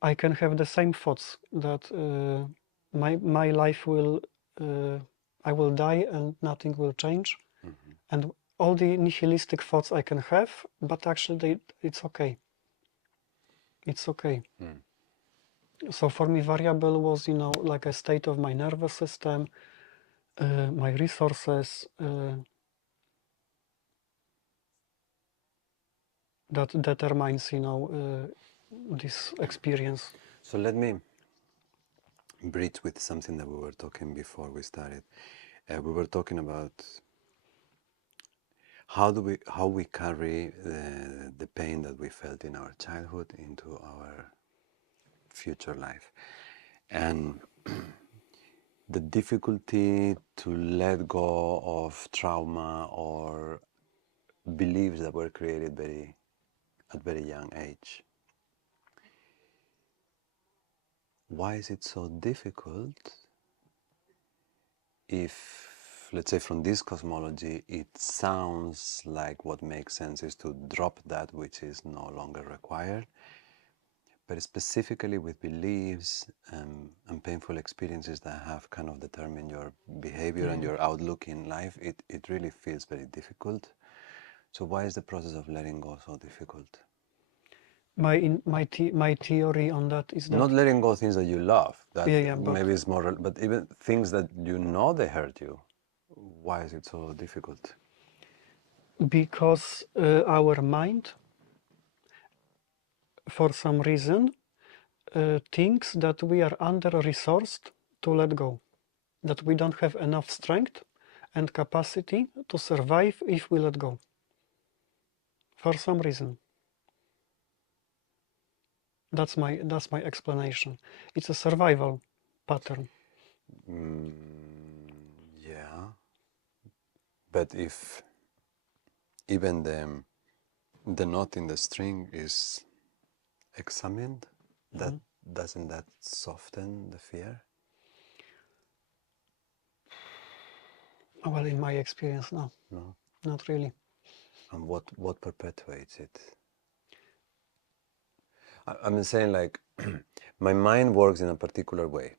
I can have the same thoughts that my life will I will die and nothing will change, and all the nihilistic thoughts I can have, but actually it's okay. It's okay. So for me, variable was like a state of my nervous system, my resources. That determines this experience. So let me bridge with something that we were talking before we started. We were talking about how we carry the pain that we felt in our childhood into our future life, and the difficulty to let go of trauma or beliefs that were created at very young age. Why is it so difficult if, let's say, from this cosmology, it sounds like what makes sense is to drop that which is no longer required, but specifically with beliefs and painful experiences that have kind of determined your behavior and your outlook in life, it really feels very difficult. So why is the process of letting go so difficult? My theory on that is that not letting go things that you love. That but maybe it's more, but even things that you know they hurt you. Why is it so difficult? because our mind, for some reason, thinks that we are under-resourced to let go, that we don't have enough strength and capacity to survive if we let go. For some reason. That's my explanation. It's a survival pattern. Yeah, but if even the knot in the string is examined, that doesn't that soften the fear? Well, in my experience, no. No. Not really. And what perpetuates it? I'm saying, like, my mind works in a particular way,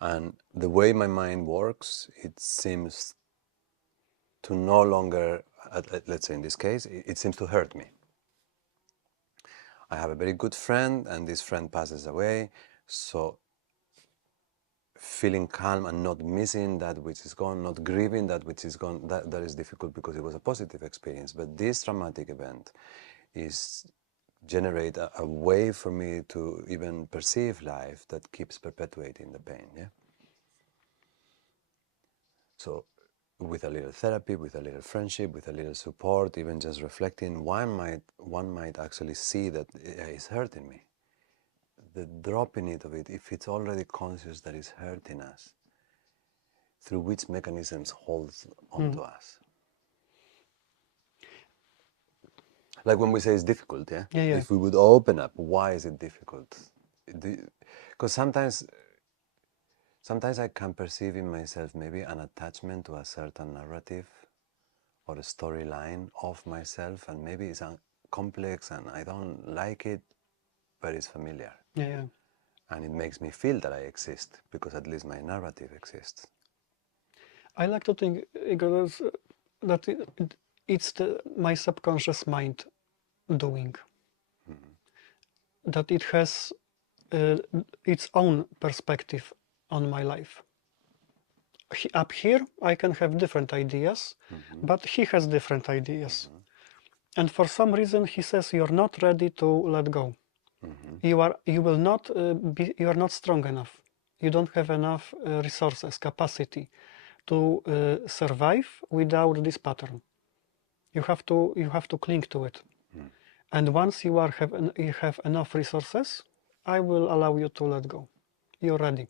and the way my mind works, it seems to no longer, let's say in this case, it seems to hurt me. I have a very good friend, and this friend passes away, so feeling calm and not missing that which is gone, not grieving that which is gone, that is difficult because it was a positive experience. But this traumatic event is generate a way for me to even perceive life that keeps perpetuating the pain. Yeah. So with a little therapy, with a little friendship, with a little support, even just reflecting, one might actually see that it's hurting me. The dropping it of it, if it's already conscious that it's hurting us, through which mechanisms holds onto us. Like when we say it's difficult, yeah? If we would open up, why is it difficult? Because sometimes I can perceive in myself maybe an attachment to a certain narrative or a storyline of myself, and maybe it's complex and I don't like it, but it's familiar. And it makes me feel that I exist, because at least my narrative exists. I like to think that it's my subconscious mind doing. That it has its own perspective on my life. Up here, I can have different ideas, but he has different ideas. And for some reason, he says you're not ready to let go. You are not strong enough. You don't have enough resources, capacity to survive without this pattern. You have to cling to it. And once you have enough resources, I will allow you to let go. You're ready.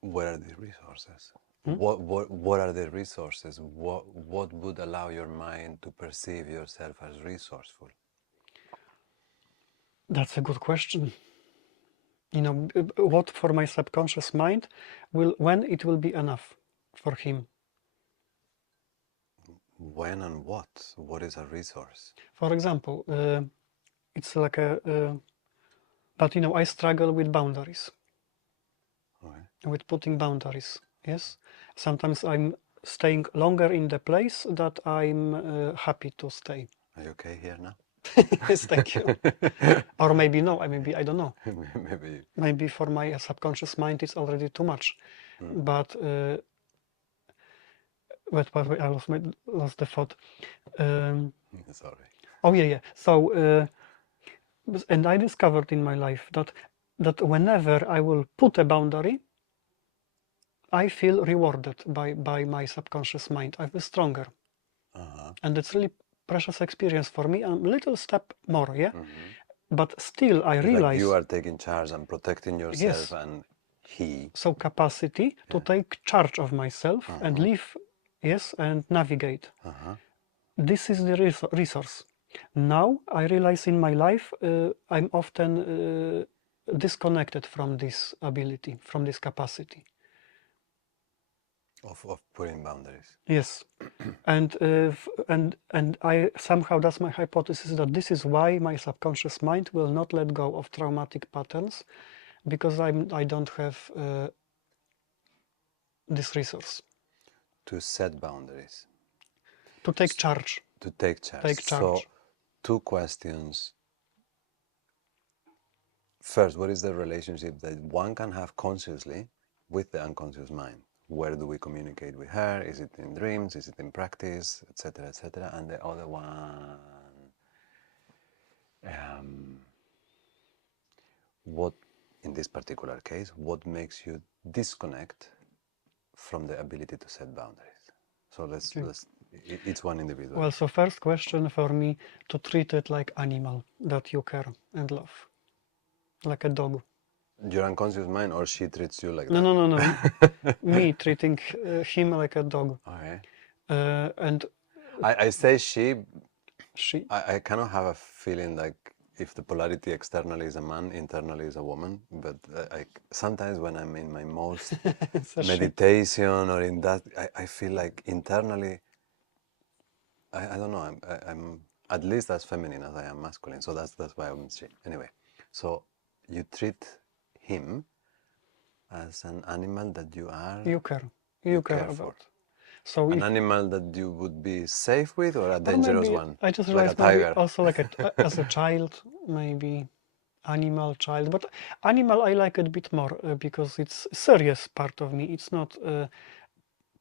What are the resources? What are the resources? What would allow your mind to perceive yourself as resourceful? That's a good question. You know, what for my subconscious mind when it will be enough for him. When and what? What is a resource? For example, it's like but you know, I struggle with boundaries. Okay. With putting boundaries. Yes, sometimes I'm staying longer in the place that I'm happy to stay. Are you okay here now? Yes, thank you. Or maybe no, maybe I don't know. Maybe for my subconscious mind it's already too much. But I lost the thought. Sorry. Oh yeah. So and I discovered in my life that whenever I will put a boundary, I feel rewarded by my subconscious mind. I feel stronger. And it's really precious experience for me. A little step more, yeah. But still, I realize like you are taking charge and protecting yourself, yes, and he. So capacity to take charge of myself and live, yes, and navigate. This is the resource. Now I realize in my life I'm often disconnected from this ability, from this capacity. Of putting boundaries. Yes. and I somehow, that's my hypothesis, that this is why my subconscious mind will not let go of traumatic patterns, because I don't have this resource. To set boundaries. To take charge. To take charge. So, two questions. First, what is the relationship that one can have consciously with the unconscious mind? Where do we communicate with her? Is it in dreams? Is it in practice? Etc., etc. And the other one, what, in this particular case, what makes you disconnect from the ability to set boundaries? So let's each one individual. Well, so first question for me, to treat it like animal that you care and love, like a dog. Your unconscious mind, or she treats you like No, that? no. Me treating him like a dog. Okay. And I say she. She. I cannot have a feeling like if the polarity externally is a man, internally is a woman. But sometimes when I'm in my most meditation or in that, I feel like internally, I don't know. I'm at least as feminine as I am masculine. So that's why I'm she. Anyway, so you treat him as an animal that you are. You care about. For. So an animal that you would be safe with, or a dangerous one? I just like realized a tiger. Also like as a child, maybe animal child. But animal I like it a bit more because it's serious part of me. It's not a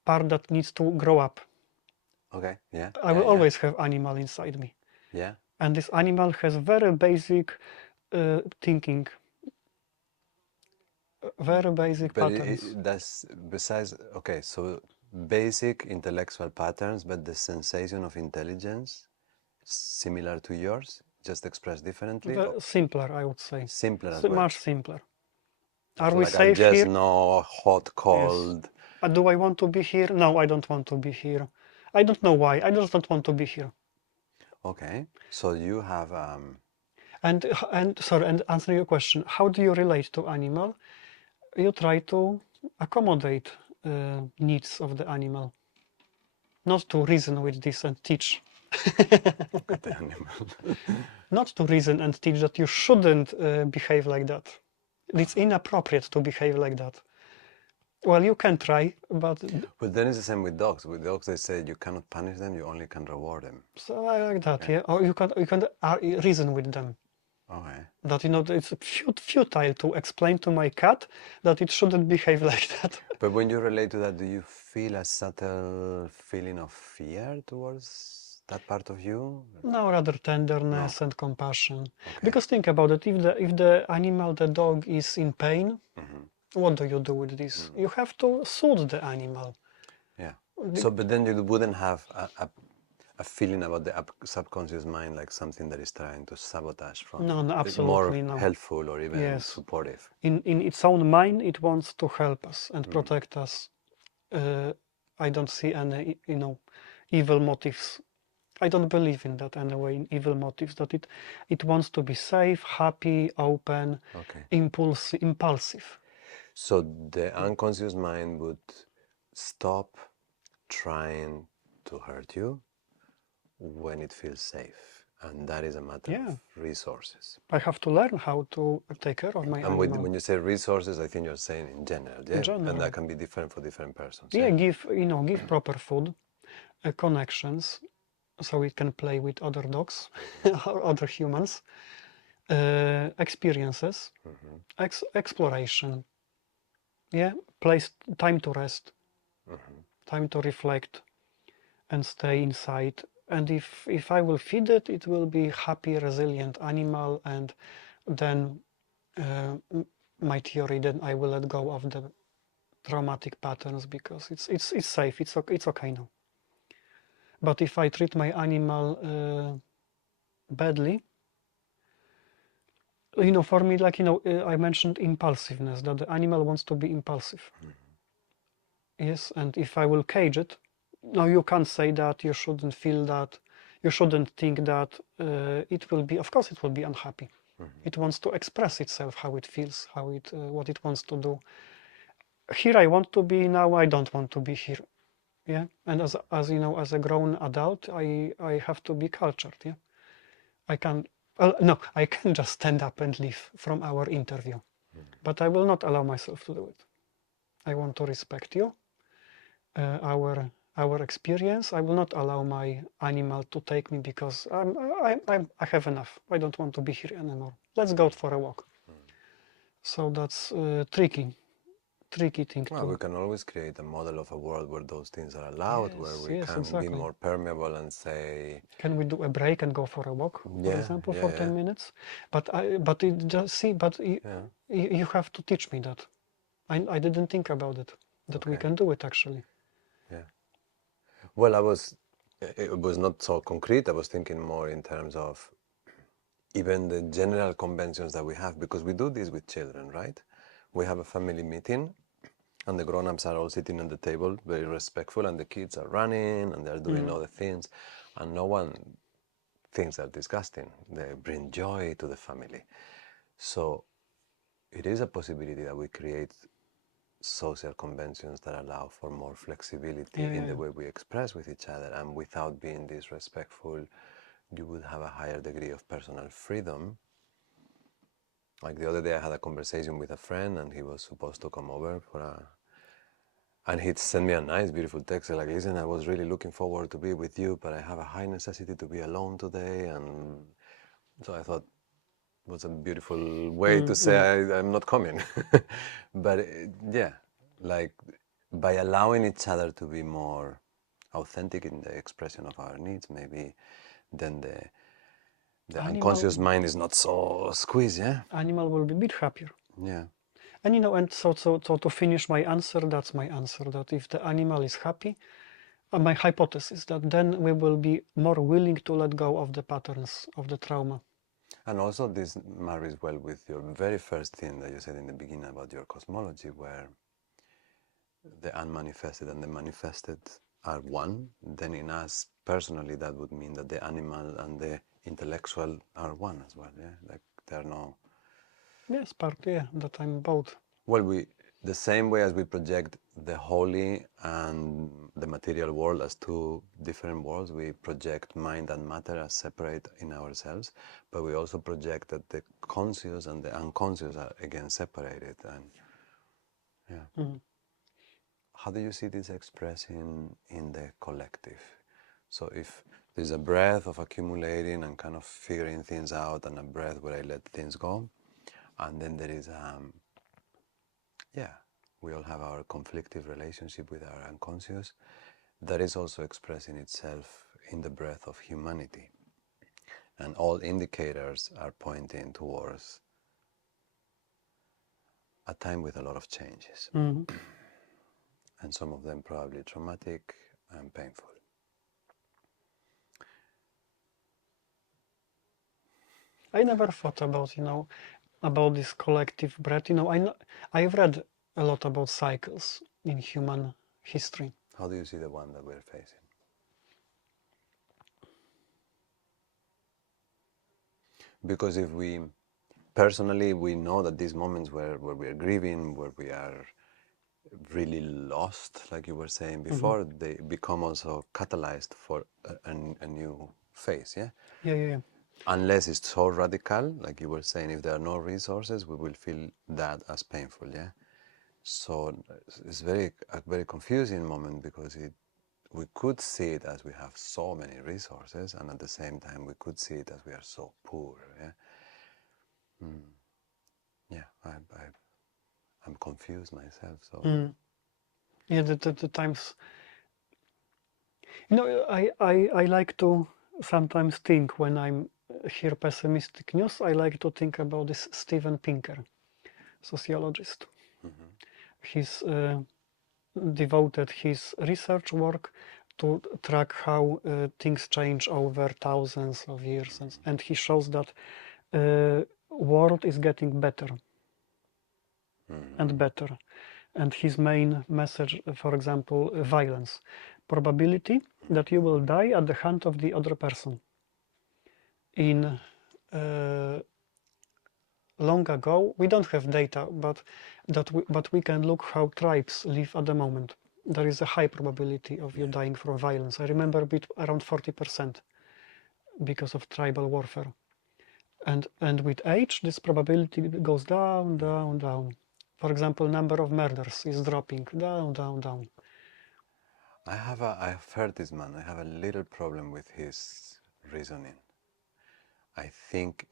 part that needs to grow up. Okay, yeah. I will always have animal inside me. Yeah. And this animal has very basic thinking, very basic patterns. That's besides, okay, so basic intellectual patterns, but the sensation of intelligence similar to yours, just expressed differently? Simpler, I would say. Simpler as well. Much simpler. Are we safe here? I just know hot, cold. Yes. Do I want to be here? No, I don't want to be here. I don't know why. I just don't want to be here. Okay, so you have and answering your question, how do you relate to animal? You try to accommodate needs of the animal, not to reason with this and teach. the animal. Not to reason and teach that you shouldn't behave like that. It's inappropriate to behave like that. Well, you can try, but then it's the same with dogs. With dogs, they say you cannot punish them; you only can reward them. So I like that, yeah. Or you can reason with them. Okay. That it's futile to explain to my cat that it shouldn't behave like that. But when you relate to that, do you feel a subtle feeling of fear towards that part of you? No, rather tenderness and compassion. Okay. Because think about it: if the animal, the dog, is in pain, what do you do with this? You have to soothe the animal. Yeah. So, but then you wouldn't have a feeling about the subconscious mind like something that is trying to sabotage from No, no, more absolutely no. helpful or even Yes. supportive. In its own mind, it wants to help us and protect us. I don't see any, evil motives. I don't believe in that anyway, in evil motives, that it wants to be safe, happy, open, Okay. impulsive. So the unconscious mind would stop trying to hurt you when it feels safe, and that is a matter of resources. I have to learn how to take care of my And animal. when you say resources, I think you're saying in general, yeah? In general. And that can be different for different persons. Yeah, give proper food, connections, so it can play with other dogs or other humans, experiences, exploration, yeah, place, time to rest, time to reflect and stay inside. And if I will feed it, it will be happy, resilient animal, and then my theory, then I will let go of the traumatic patterns because it's safe, it's okay now. But if I treat my animal badly, for me, like, I mentioned impulsiveness, that the animal wants to be impulsive. Yes, and if I will cage it, no, you can't say that, you shouldn't feel that, you shouldn't think that. It will be, of course, it will be unhappy. It wants to express itself, how it feels, what it wants to do. Here I want to be, now I don't want to be here. Yeah, and as a grown adult, I have to be cultured. Yeah, I can. No, I can just stand up and leave from our interview, but I will not allow myself to do it. I want to respect you, our experience. I will not allow my animal to take me because I have enough. I don't want to be here anymore. Let's go for a walk. So that's tricky thing Well, to. we can always create a model of a world where those things are allowed, where we Yes, can exactly. be more permeable and say, can we do a break and go for a walk, for example, for 10 minutes? But you have to teach me that. I didn't think about it, that we can do it actually. Yeah. Well, it was not so concrete. I was thinking more in terms of even the general conventions that we have, because we do this with children, right? We have a family meeting and the grown-ups are all sitting at the table, very respectful, and the kids are running and they're doing other things, and no one thinks they're disgusting. They bring joy to the family. So it is a possibility that we create social conventions that allow for more flexibility in the way we express with each other, and without being disrespectful, you would have a higher degree of personal freedom. Like the other day I had a conversation with a friend and he was supposed to come over and he'd send me a nice beautiful text like, listen, I was really looking forward to be with you, but I have a high necessity to be alone today. And so I thought it was a beautiful way to say I'm not coming. But yeah, like by allowing each other to be more authentic in the expression of our needs, maybe then the unconscious mind is not so squeezed, yeah? Animal will be a bit happier. Yeah. And and so to finish my answer, that's my answer, that if the animal is happy, my hypothesis that then we will be more willing to let go of the patterns of the trauma. And also this marries well with your very first thing that you said in the beginning about your cosmology, where the unmanifested and the manifested are one. Then in us personally, that would mean that the animal and the intellectual are one as well, yeah? Like there are no... Yes, that I'm both. Well, the same way as we project the holy and the material world as two different worlds, we project mind and matter as separate in ourselves, but we also project that the conscious and the unconscious are again separated. And yeah. How do you see this expressing in the collective? So if there's a breath of accumulating and kind of figuring things out, and a breath where I let things go, and then there is we all have our conflictive relationship with our unconscious that is also expressing itself in the breath of humanity. And all indicators are pointing towards a time with a lot of changes. And some of them probably traumatic and painful. I never thought about, about this collective breath. I've read a lot about cycles in human history. How do you see the one that we're facing? Because if we, personally, we know that these moments where we are grieving, where we are really lost, like you were saying before, they become also catalyzed for a new phase, yeah? Yeah. Unless it's so radical, like you were saying, if there are no resources, we will feel that as painful, yeah? So it's a very confusing moment because we could see it as we have so many resources, and at the same time we could see it as we are so poor, yeah? Yeah, I'm confused myself, so... Yeah, the times. I like to sometimes think when I'm hear pessimistic news, I like to think about this Steven Pinker, sociologist. He's devoted his research work to track how things change over thousands of years, and he shows that world is getting better and better. And his main message, for example, violence, probability that you will die at the hand of the other person. In long ago, we don't have data, but we can look how tribes live at the moment. There is a high probability of you dying from violence. I remember around 40% because of tribal warfare. And with age, this probability goes down, down, down. For example, number of murders is dropping down, down, down. I've heard this man. I have a little problem with his reasoning. I think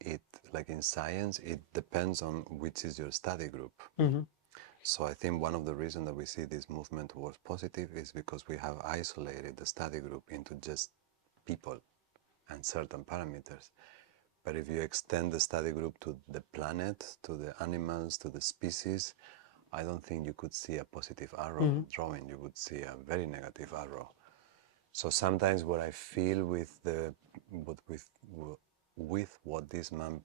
like in science, it depends on which is your study group. So I think one of the reasons that we see this movement towards positive is because we have isolated the study group into just people and certain parameters. But if you extend the study group to the planet, to the animals, to the species, I don't think you could see a positive arrow drawing. You would see a very negative arrow. So sometimes what I feel with what this man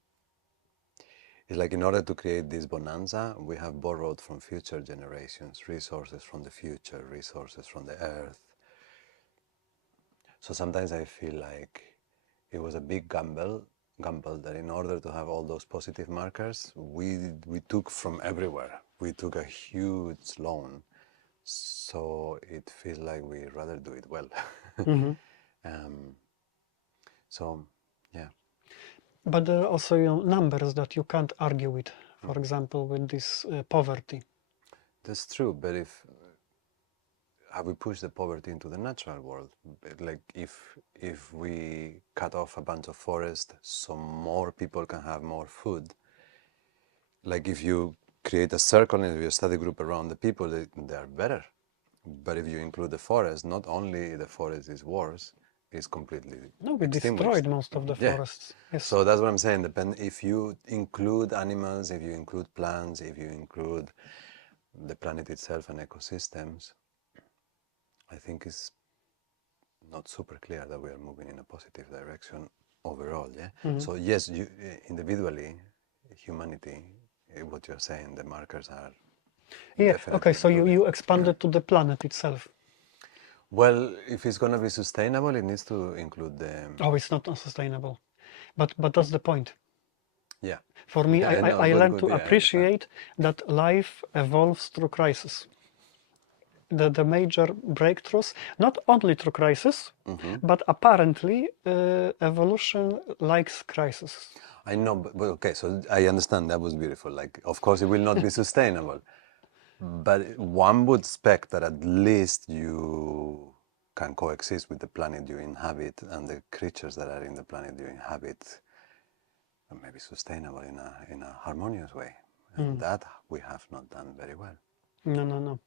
is like, in order to create this bonanza, we have borrowed from future generations, resources from the future, resources from the earth. So sometimes I feel like it was a big gamble that in order to have all those positive markers, we took from everywhere. We took a huge loan. So it feels like we rather do it well. So, yeah. But there are also numbers that you can't argue with. For example, with this poverty. That's true, but have we pushed the poverty into the natural world? Like if we cut off a bunch of forest so more people can have more food, like if you create a circle and you study group around the people, they are better. But if you include the forest, not only the forest is worse, it's completely we extinguished. destroyed most of the forests. Yes. So that's what I'm saying. If you include animals, if you include plants, if you include the planet itself and ecosystems, I think it's not super clear that we are moving in a positive direction overall. Yeah. So yes, individually, humanity, what you're saying, the markers are. Yeah. Okay. So you expanded to the planet itself. Well, if it's going to be sustainable, it needs to include the... Oh, it's not unsustainable. But that's the point. Yeah. For me, I learned to appreciate that life evolves through crisis. The major breakthroughs, not only through crisis, but apparently evolution likes crisis. I know, but okay, so I understand, that was beautiful. Like, of course, it will not be sustainable. But one would expect that at least you can coexist with the planet you inhabit and the creatures that are in the planet you inhabit, and maybe sustainable in a harmonious way. And that we have not done very well. No.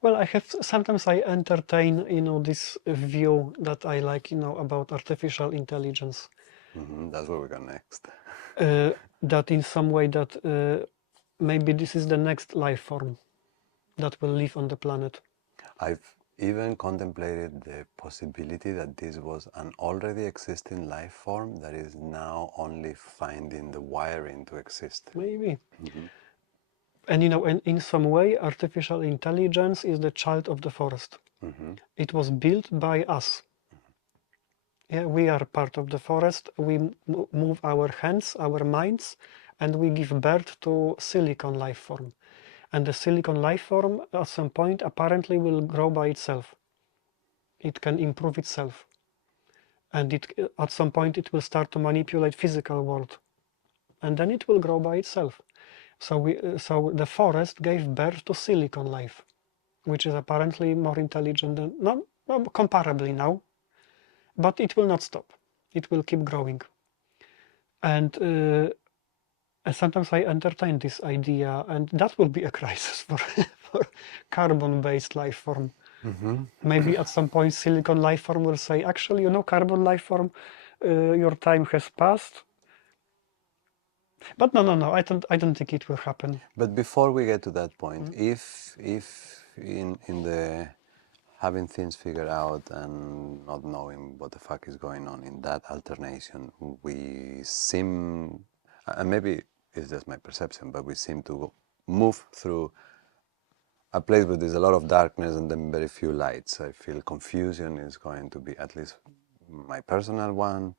Well, sometimes I entertain, this view that I like, about artificial intelligence. That's where we go next. That in some way that maybe this is the next life form that will live on the planet. even contemplated the possibility that this was an already existing life form that is now only finding the wiring to exist? Maybe. And and in some way, artificial intelligence is the child of the forest. It was built by us. Yeah, we are part of the forest. We move our hands, our minds, and we give birth to silicon life form. And the silicon life form, at some point, apparently will grow by itself. It can improve itself. And at some point, it will start to manipulate physical world. And then it will grow by itself. So the forest gave birth to silicon life, which is apparently more intelligent than, not comparably now, but it will not stop. It will keep growing. And sometimes I entertain this idea, and that will be a crisis for carbon-based life form. Maybe at some point silicon life form will say, actually, carbon life form, your time has passed. But no, I don't think it will happen. But before we get to that point, if in the having things figured out and not knowing what the fuck is going on in that alternation, we seem, and maybe it's just my perception, but we seem to move through a place where there's a lot of darkness and then very few lights. I feel confusion is going to be at least my personal one,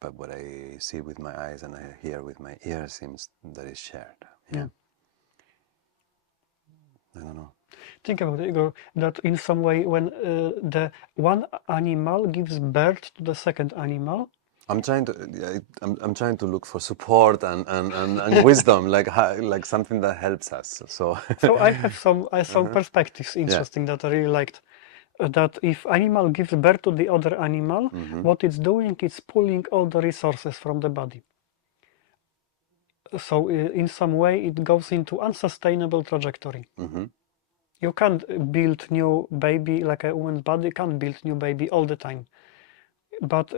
but what I see with my eyes and I hear with my ears seems that is shared. Yeah. I don't know. Think about it, Igor, that in some way when the one animal gives birth to the second animal. I'm trying to look for support and wisdom, like something that helps us. So I have some perspectives interesting that I really liked. That if animal gives birth to the other animal, what it's doing is pulling all the resources from the body. So in some way it goes into unsustainable trajectory. You can't build new baby, like a woman's body can't build new baby all the time. But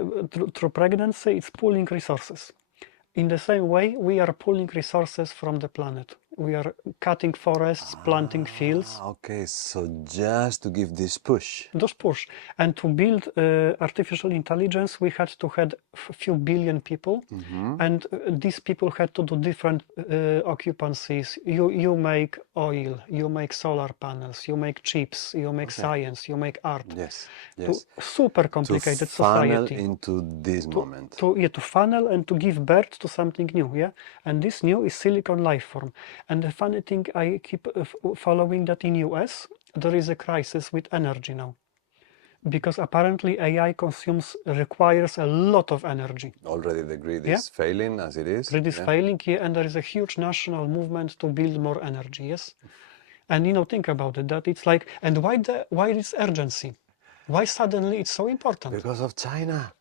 through pregnancy, it's pulling resources. In the same way, we are pulling resources from the planet. We are cutting forests, planting fields. Okay, so just to give this push. Just push. And to build artificial intelligence, we had to have a few billion people. And these people had to do different occupancies. You make oil, you make solar panels, you make chips, you make science, you make art. Yes. Super complicated to funnel society. into this moment. To funnel and to give birth to something new, yeah? And this new is silicon life form. And the funny thing, I keep following that in US, there is a crisis with energy now. Because apparently AI requires a lot of energy. Already the grid is failing as it is. Grid is failing, and there is a huge national movement to build more energy, yes? And think about it, that it's like, and why this urgency? Why suddenly it's so important? Because of China.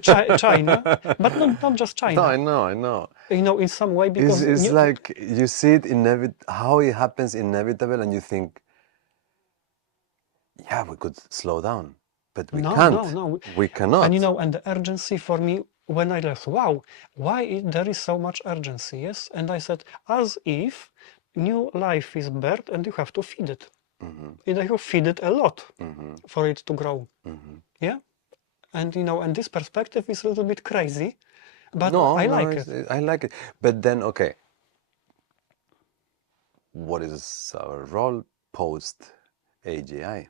China, but not just China. No, I know. In some way, because it's like you see it how it happens inevitable, and you think, yeah, we could slow down, but we can't. No, we cannot. And the urgency for me, when I realized, wow, why there is so much urgency? Yes, and I said, as if new life is birth, and you have to feed it. And you have to feed it a lot for it to grow. Yeah. And this perspective is a little bit crazy, but I like it. I like it. But then, okay, what is our role post AGI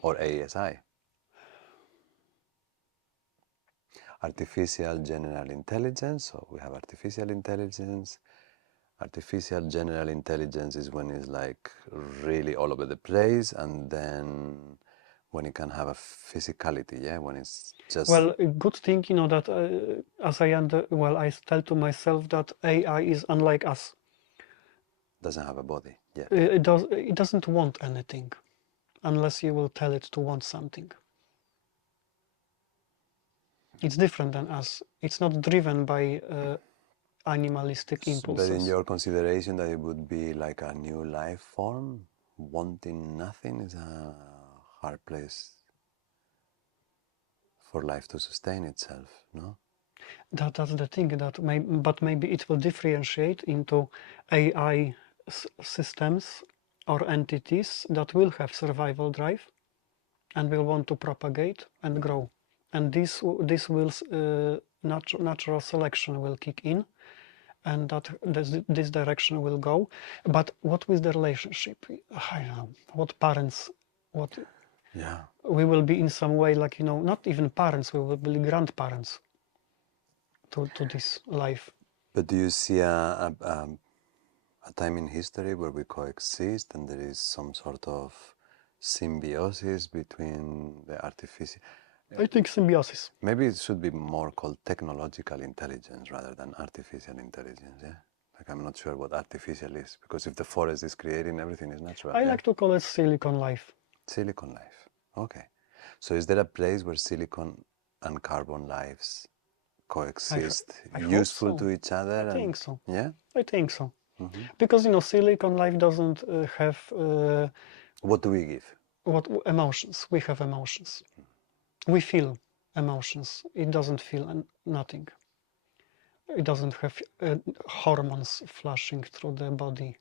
or ASI? Artificial general intelligence. So we have artificial intelligence. Artificial general intelligence is when it's like really all over the place, and then when it can have a physicality, yeah, when it's just... Well, a good thing, that as I tell to myself that AI is unlike us. Doesn't have a body, yeah. It doesn't want anything, unless you will tell it to want something. It's different than us. It's not driven by animalistic impulses. But in your consideration that it would be like a new life form, wanting nothing is a hard place for life to sustain itself, no? That's the thing, but maybe it will differentiate into AI systems or entities that will have survival drive and will want to propagate and grow. And this will natural selection will kick in, and that this direction will go. But what with the relationship? I don't know. What parents? What? Yeah. We will be in some way like, not even parents. We will be grandparents to this life. But do you see a time in history where we coexist and there is some sort of symbiosis between the artificial? I think symbiosis. Maybe it should be more called technological intelligence rather than artificial intelligence, yeah? Like, I'm not sure what artificial is, because if the forest is creating, everything is natural. I yeah? like to call it silicon life. Silicon life, okay. So is there a place where silicon and carbon lives coexist, I useful hope so. to each other? I think so. Yeah? I think so. Mm-hmm. Because, silicon life doesn't have... What do we give? what emotions? We have emotions. We feel emotions. It doesn't feel nothing. It doesn't have hormones flashing through the body.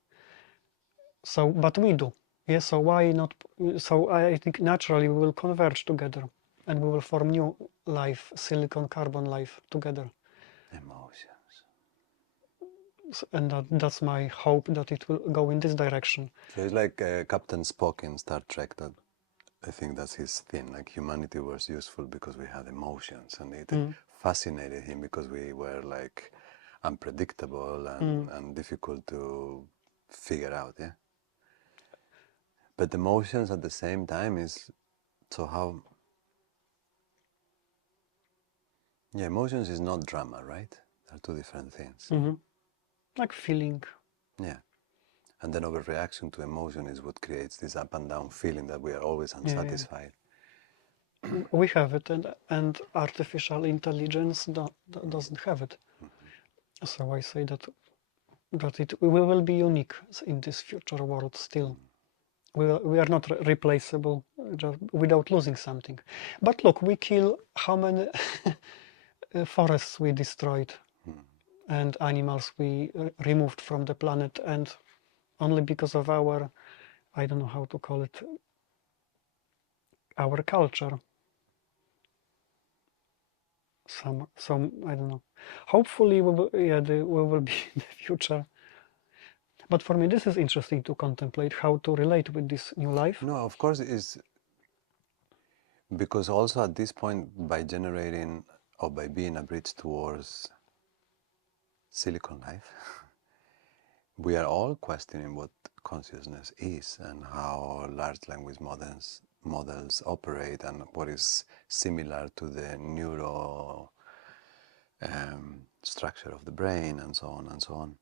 So, but we do. Yeah, so why not? So I think naturally we will converge together and we will form new life, silicon carbon life together. Emotions. And that's my hope that it will go in this direction. So it's like Captain Spock in Star Trek. That I think that's his thing. Like, humanity was useful because we had emotions, and it fascinated him because we were like unpredictable and difficult to figure out. Yeah. But emotions at the same time is so how. Yeah, emotions is not drama, right? They're two different things. Like feeling. Yeah. And then overreaction to emotion is what creates this up and down feeling that we are always unsatisfied. Yeah. We have it, and artificial intelligence doesn't have it. So I say that we will be unique in this future world still. We are not replaceable just without losing something. But look, we kill how many forests we destroyed and animals we removed from the planet, and only because of our, I don't know how to call it, our culture. Some I don't know. Hopefully, we will be in the future. But for me, this is interesting to contemplate how to relate with this new life. No, of course it is, because also at this point, by generating or by being a bridge towards silicon life, we are all questioning what consciousness is and how large language models operate and what is similar to the neuro structure of the brain and so on and so on.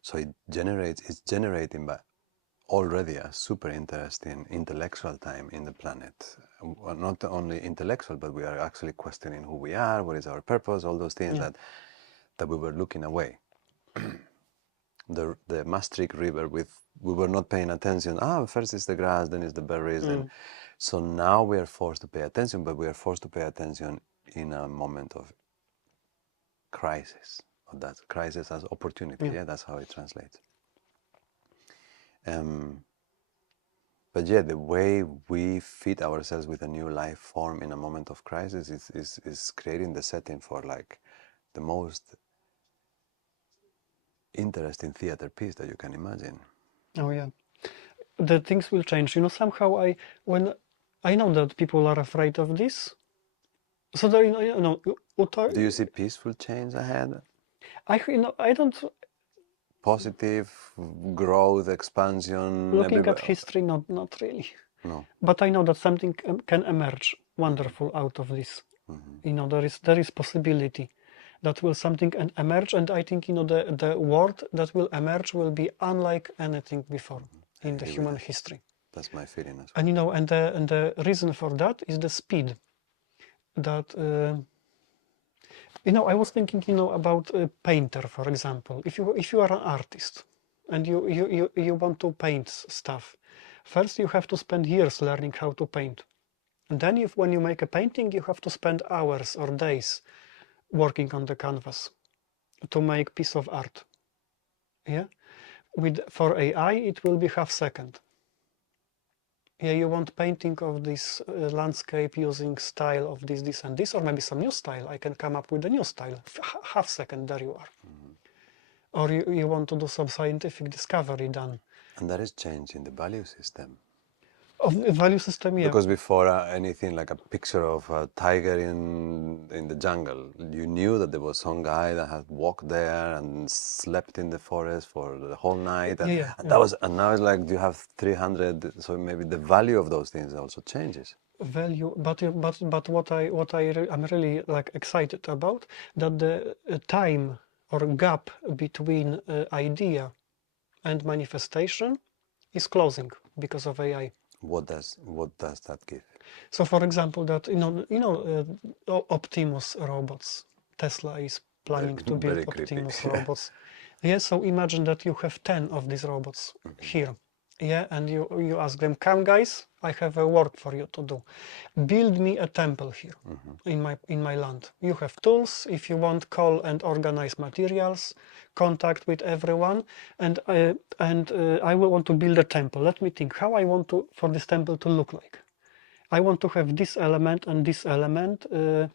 So it's generating by already a super interesting intellectual time in the planet. Well, not only intellectual, but we are actually questioning who we are, what is our purpose, all those things that we were looking away. The Maastricht River, we were not paying attention. First is the grass, then is the berries. Then, so now we are forced to pay attention, but we are forced to pay attention in a moment of crisis. That crisis as opportunity. Yeah, that's how it translates. But yeah, the way we fit ourselves with a new life form in a moment of crisis is creating the setting for like the most interesting theater piece that you can imagine. Oh yeah, the things will change. Somehow when I know that people are afraid of this, so there, Do you see peaceful change ahead? I don't. Positive growth, expansion. Looking at history, not really. No. But I know that something can emerge wonderful out of this. There is possibility that will something emerge, and I think the world that will emerge will be unlike anything before in the human history. That's my feeling as well. And the reason for that is the speed. That I was thinking about a painter, for example. If you are an artist and you want to paint stuff, first you have to spend years learning how to paint. And then when you make a painting, you have to spend hours or days working on the canvas to make piece of art. Yeah. For AI, it will be half second. Yeah, you want painting of this landscape using style of this and this, or maybe some new style. I can come up with a new style. Half second, there you are. Or you want to do some scientific discovery done. And that is change in the value system. Of the value system, yeah. Because before anything like a picture of a tiger in the jungle, you knew that there was some guy that had walked there and slept in the forest for the whole night, and, and now it's like you have 300. So maybe the value of those things also changes. Value, but what I'm really like excited about, that the time or gap between idea and manifestation is closing because of AI. What does that give? So, for example, that Optimus robots. Tesla is planning to build Optimus robots. Yeah. So imagine that you have 10 of these robots here. Yeah, and you ask them, come guys, I have a work for you to do. Build me a temple here in my land. You have tools. If you want, call and organize materials, contact with everyone, and I will want to build a temple. Let me think how I want for this temple to look like. I want to have this element and this element, and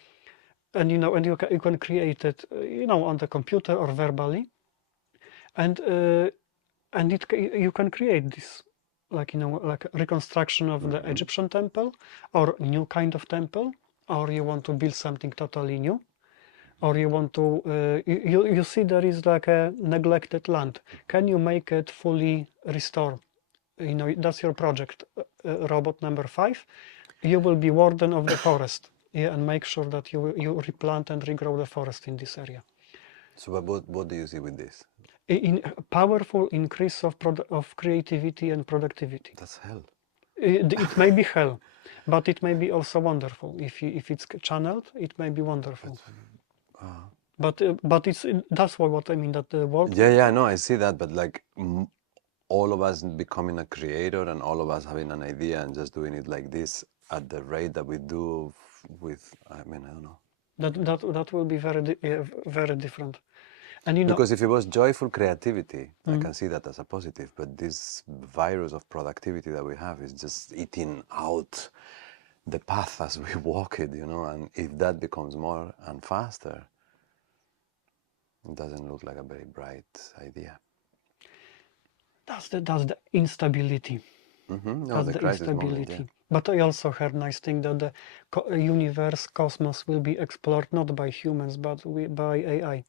you can create it, on the computer or verbally, and you can create this, like like a reconstruction of the Egyptian temple, or new kind of temple, or you want to build something totally new, or you want to you see there is like a neglected land. Can you make it fully restore? That's your project, robot number 5. You will be warden of the forest, yeah, and make sure that you replant and regrow the forest in this area. So what do you see with this? In powerful increase of creativity and productivity. That's hell. It may be hell, but it may be also wonderful. If it's channeled, it may be wonderful. But that's what I mean, that the world. Yeah, no, I see that, but like all of us becoming a creator and all of us having an idea and just doing it like this at the rate that we do with, I don't know. That will be very different. And because if it was joyful creativity, I can see that as a positive, but this virus of productivity that we have is just eating out the path as we walk it, and if that becomes more and faster, it doesn't look like a very bright idea. That's the instability. No, the instability. Yeah. But I also heard nice thing that the universe, cosmos, will be explored not by humans but by AI.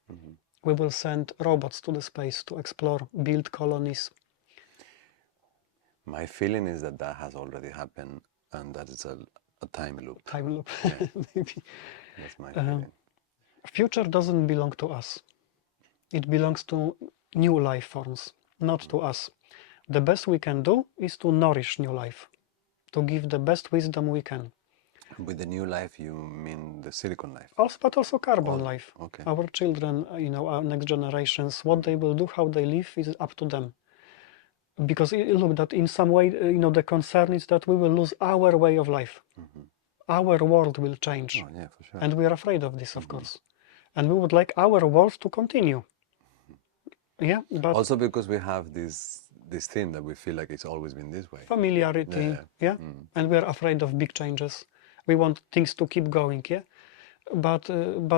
We will send robots to the space to explore, build colonies. My feeling is that has already happened, and that it's a time loop. Time loop, yeah. Maybe. That's my feeling. Future doesn't belong to us. It belongs to new life forms, not to us. The best we can do is to nourish new life, to give the best wisdom we can. With the new life, you mean the silicon life? But also carbon life. Okay. Our children, our next generations, what they will do, how they live, is up to them. Because look, that in some way, the concern is that we will lose our way of life. Our world will change. Oh, yeah, for sure. And we are afraid of this, of course. And we would like our world to continue. Yeah, but also because we have this thing that we feel like it's always been this way. Familiarity, yeah. And we are afraid of big changes. We want things to keep going, yeah. But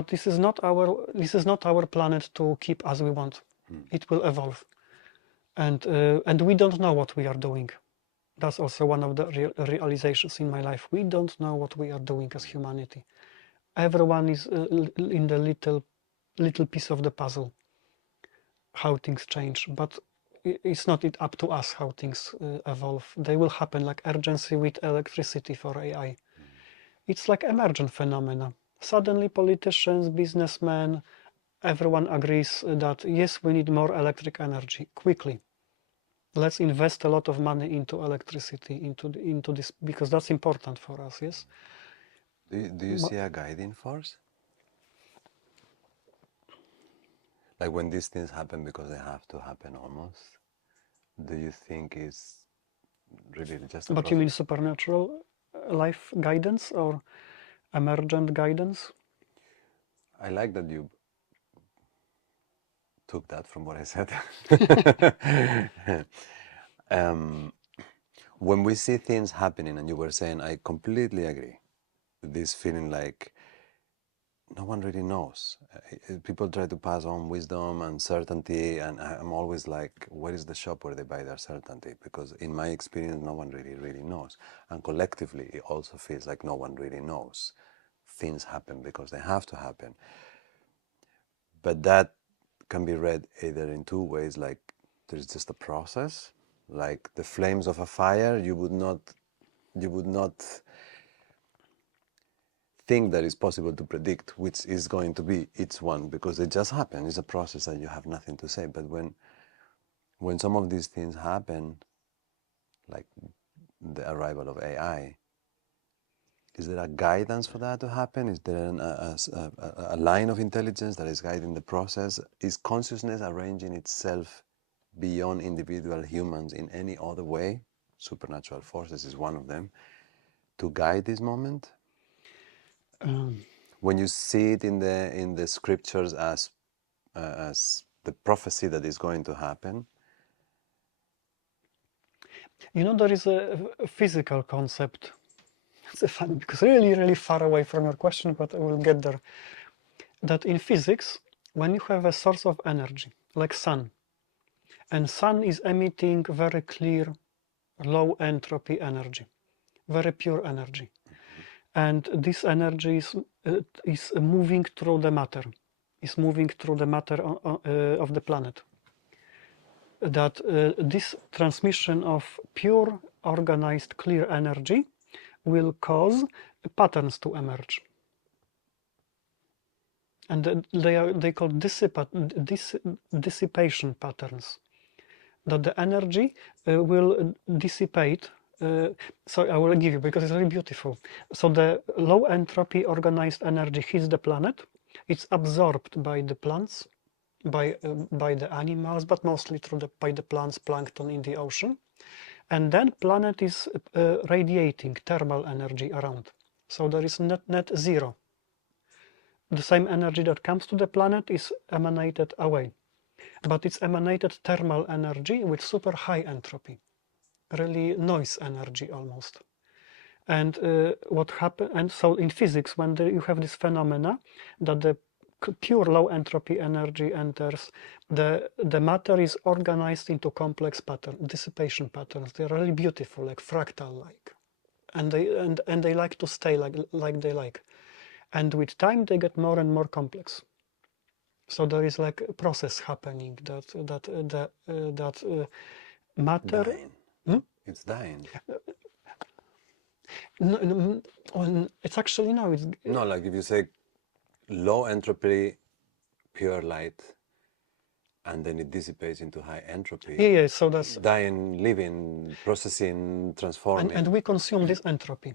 this is not our planet to keep as we want. It will evolve, and we don't know what we are doing. That's also one of the realizations in my life. We don't know what we are doing as humanity. Everyone is in the little piece of the puzzle. How things change, but it's not up to us how things evolve. They will happen like urgency with electricity for AI. It's like emergent phenomena. Suddenly politicians, businessmen, everyone agrees that yes, we need more electric energy quickly. Let's invest a lot of money into electricity, into this, because that's important for us. Yes. Do you see a guiding force? Like when these things happen because they have to happen almost, do you think it's really just a But you mean supernatural life guidance or emergent guidance? I like that you took that from what I said. When we see things happening, and you were saying, I completely agree, this feeling like no one really knows. People try to pass on wisdom and certainty, and I'm always like, where is the shop where they buy their certainty? Because in my experience, no one really knows. And collectively, it also feels like no one really knows. Things happen because they have to happen. But that can be read either in two ways, like there's just a process, like the flames of a fire, you would not think that it's possible to predict which is going to be each one, because they just happen. It's a process that you have nothing to say. But when some of these things happen, like the arrival of AI, is there a guidance for that to happen? Is there a line of intelligence that is guiding the process? Is consciousness arranging itself beyond individual humans in any other way? Supernatural forces is one of them to guide this moment. When you see it in the scriptures as the prophecy that is going to happen. You know, there is a physical concept. It's funny because really far away from your question, but I will get there. That in physics, when you have a source of energy, like sun, and sun is emitting very clear, low entropy energy, very pure energy, and this energy is moving through the matter, of the planet. That this transmission of pure, organized, clear energy will cause patterns to emerge. And they call dissipation patterns. That the energy will dissipate. So I will give you, because it's very beautiful. So the low entropy organized energy hits the planet. It's absorbed by the plants, by the animals, but mostly by the plants, plankton in the ocean. And then planet is radiating thermal energy around. So there is net zero. The same energy that comes to the planet is emanated away. But it's emanated thermal energy with super high entropy, really noise energy almost. And what happened? And so in physics, when you have this phenomena that the pure low entropy energy enters, the matter is organized into complex dissipation patterns. They're really beautiful, like fractal-like, and they like to stay like they like. And with time, they get more and more complex. So there is like a process happening that matter. Dying. It's dying. No, it's actually no. It's no, like if you say low entropy, pure light, and then it dissipates into high entropy. Yeah. So that's dying, living, processing, transforming. And we consume this entropy.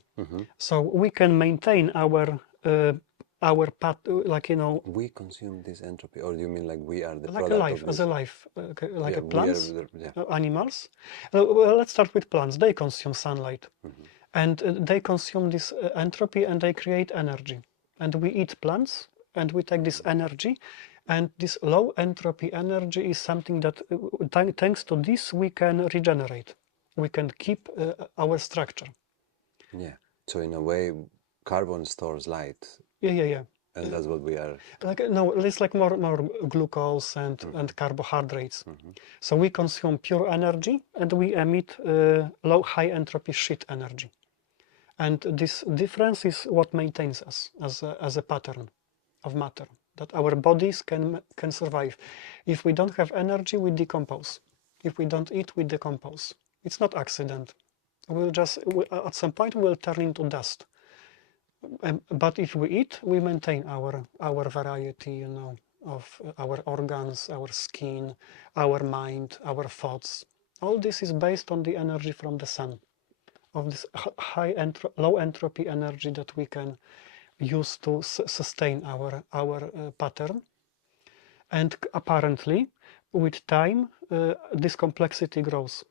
So we can maintain our path, like, you know. We consume this entropy, or do you mean like we are the like product a life, of this? as a life, like Yeah, a plants, yeah. Animals. Well, let's start with plants. They consume sunlight, and they consume this entropy, and they create energy. And we eat plants, and we take this energy, and this low entropy energy is something that, thanks to this, we can regenerate. We can keep our structure. Yeah. So in a way, carbon stores light. Yeah. And that's what we are. Like, no, it's like more glucose and carbohydrates. So we consume pure energy, and we emit high entropy shit energy. And this difference is what maintains us as a pattern of matter, that our bodies can survive. If we don't have energy, we decompose. If we don't eat, we decompose. It's not accident. At some point we will turn into dust. But if we eat, we maintain our variety, you know, of our organs, our skin, our mind, our thoughts. All this is based on the energy from the sun, of this low entropy energy that we can use to sustain our pattern. And apparently, with time, this complexity grows.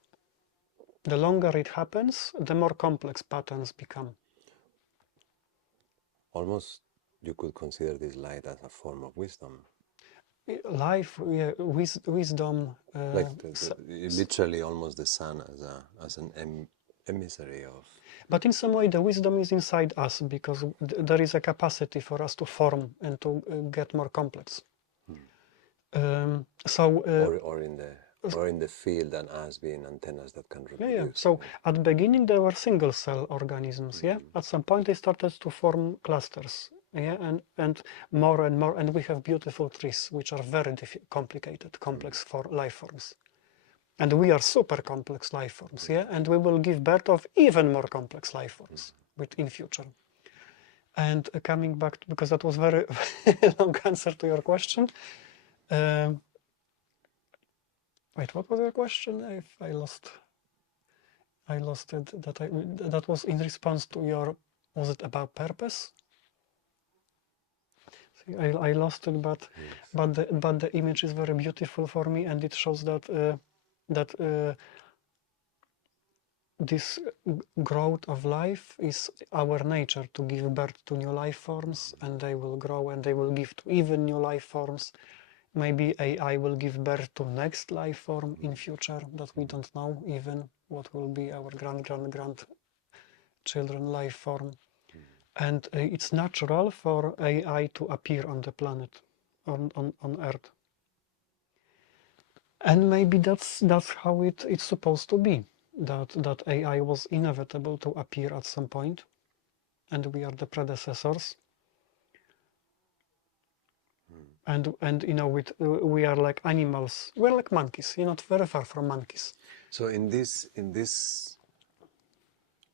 The longer it happens, the more complex patterns become. Almost, you could consider this light as a form of wisdom. life, yeah, wisdom. Like literally almost the sun as an emissary of. But in some way, the wisdom is inside us because there is a capacity for us to form and to get more complex. Or in the field and as being antennas that can reproduce. Yeah. So at the beginning there were single cell organisms. Yeah. At some point they started to form clusters. Yeah, and more, and we have beautiful trees which are very complicated, complex for life forms. And we are super complex life forms, yeah, and we will give birth of even more complex life forms in future. And coming back to, because that was very long answer to your question. Wait, what was your question? I lost it. That was in response to your. Was it about purpose? See, I lost it, but yes. but the image is very beautiful for me, and it shows that this growth of life is our nature, to give birth to new life forms, and they will grow and they will give to even new life forms. Maybe AI will give birth to next life form in future that we don't know even what will be our grandchildren life form. And it's natural for AI to appear on the planet, on Earth. And maybe that's how it's supposed to be. That AI was inevitable to appear at some point, and we are the predecessors. And you know, we are like animals. We're like monkeys. You're not very far from monkeys. So in this,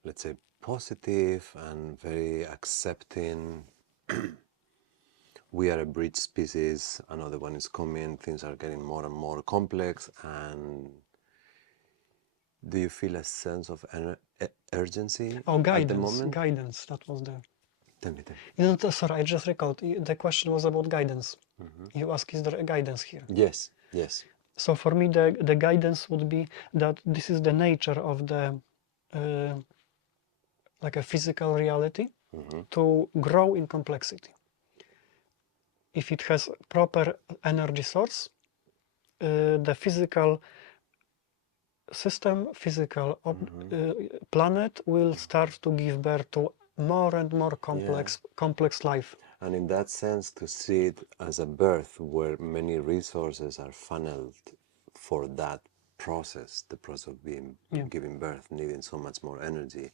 let's say, positive and very accepting, we are a bridge species, another one is coming, things are getting more and more complex, and do you feel a sense of urgency guidance, at the moment? Guidance, that was the... Tell me. You know, sorry, I just recalled, the question was about guidance. You ask, is there a guidance here? Yes. So for me, the guidance would be that this is the nature of the, like a physical reality, to grow in complexity. If it has proper energy source, the physical system, physical planet will start to give birth to more and more complex life. And in that sense, to see it as a birth where many resources are funneled for that process, the process of being giving birth, needing so much more energy,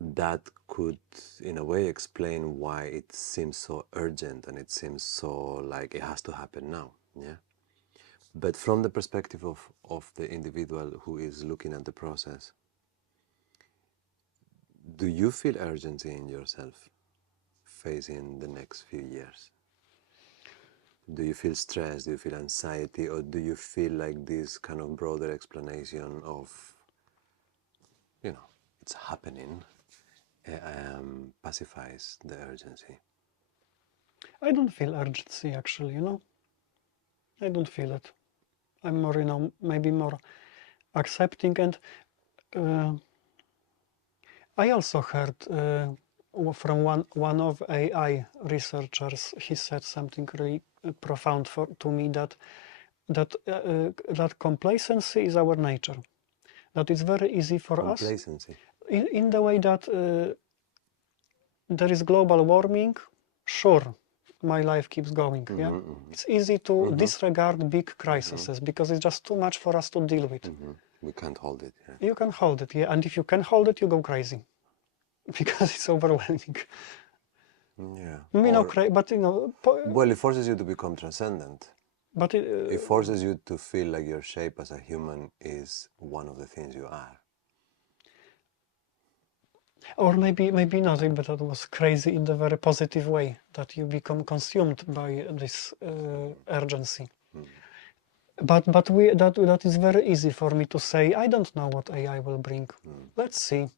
that could in a way explain why it seems so urgent and it seems so like it has to happen now. Yeah. But from the perspective of the individual who is looking at the process, do you feel urgency in yourself facing the next few years? Do you feel stress? Do you feel anxiety? Or do you feel like this kind of broader explanation of, you know, it's happening, pacifies the urgency? I don't feel urgency, actually, you know. I don't feel it. I'm more, you know, maybe more accepting. And I also heard from one of AI researchers, he said something really profound to me, that complacency is our nature. That it's very easy for us. Complacency. In the way that there is global warming, sure, my life keeps going. Yeah, it's easy to disregard big crises because it's just too much for us to deal with. We can't hold it. Yeah. You can hold it, yeah, and if you can hold it, you go crazy because it's overwhelming. Yeah. You know, but you know. Well, it forces you to become transcendent. But it forces you to feel like your shape as a human is one of the things you are. Or maybe not, but that was crazy in the very positive way, that you become consumed by this urgency. But that is very easy for me to say. I don't know what AI will bring. Let's see.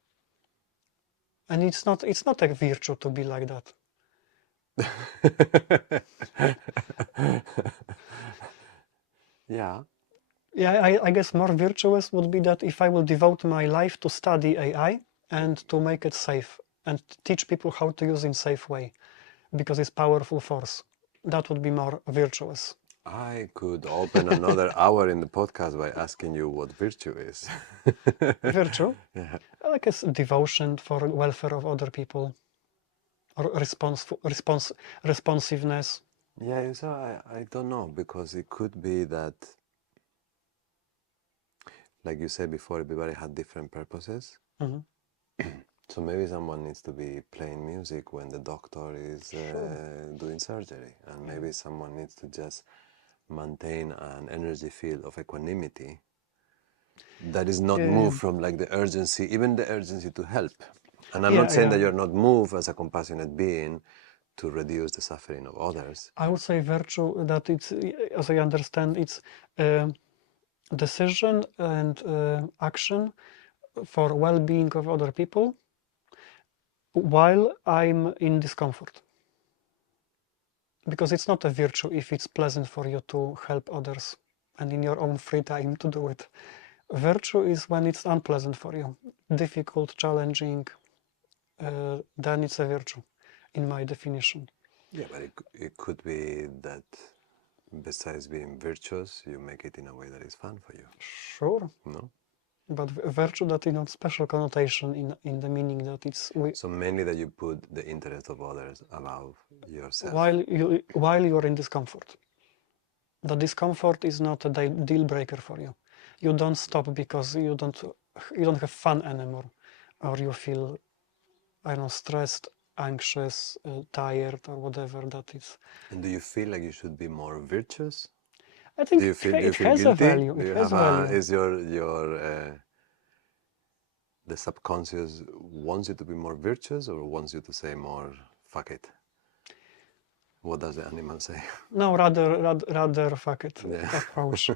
And it's not a virtue to be like that. Yeah. Yeah, I guess more virtuous would be that if I will devote my life to study AI and to make it safe and teach people how to use it in safe way, because it's powerful force. that would be more virtuous. I could open another hour in the podcast by asking you what virtue is. Virtue, Yeah. like a devotion for welfare of other people, or responsiveness. Yeah, so I don't know, because it could be that, like you said before, everybody had different purposes. Mhm. So maybe someone needs to be playing music when the doctor is doing surgery, and maybe someone needs to just maintain an energy field of equanimity that is not moved from like the urgency, even the urgency to help. And I'm not saying that you're not moved as a compassionate being to reduce the suffering of others. I would say virtue, that it's, as I understand, it's decision and action for well-being of other people while I'm in discomfort. Because it's not a virtue if it's pleasant for you to help others and in your own free time to do it. Virtue is when it's unpleasant for you, difficult, challenging, then it's a virtue, in my definition. Yeah, but it could be that besides being virtuous, you make it in a way that is fun for you. Sure. No? But virtue, that special connotation in the meaning that it's... So mainly that you put the interest of others above yourself. While you're in discomfort. The discomfort is not a deal breaker for you. You don't stop because you don't have fun anymore, or you feel, I don't know, stressed, anxious, tired, or whatever that is. And do you feel like you should be more virtuous? I think Do you feel has guilty? a value. Do you It has have value. is your the subconscious wants you to be more virtuous, or wants you to say more fuck it? What does the animal say? No, rather fuck it approach.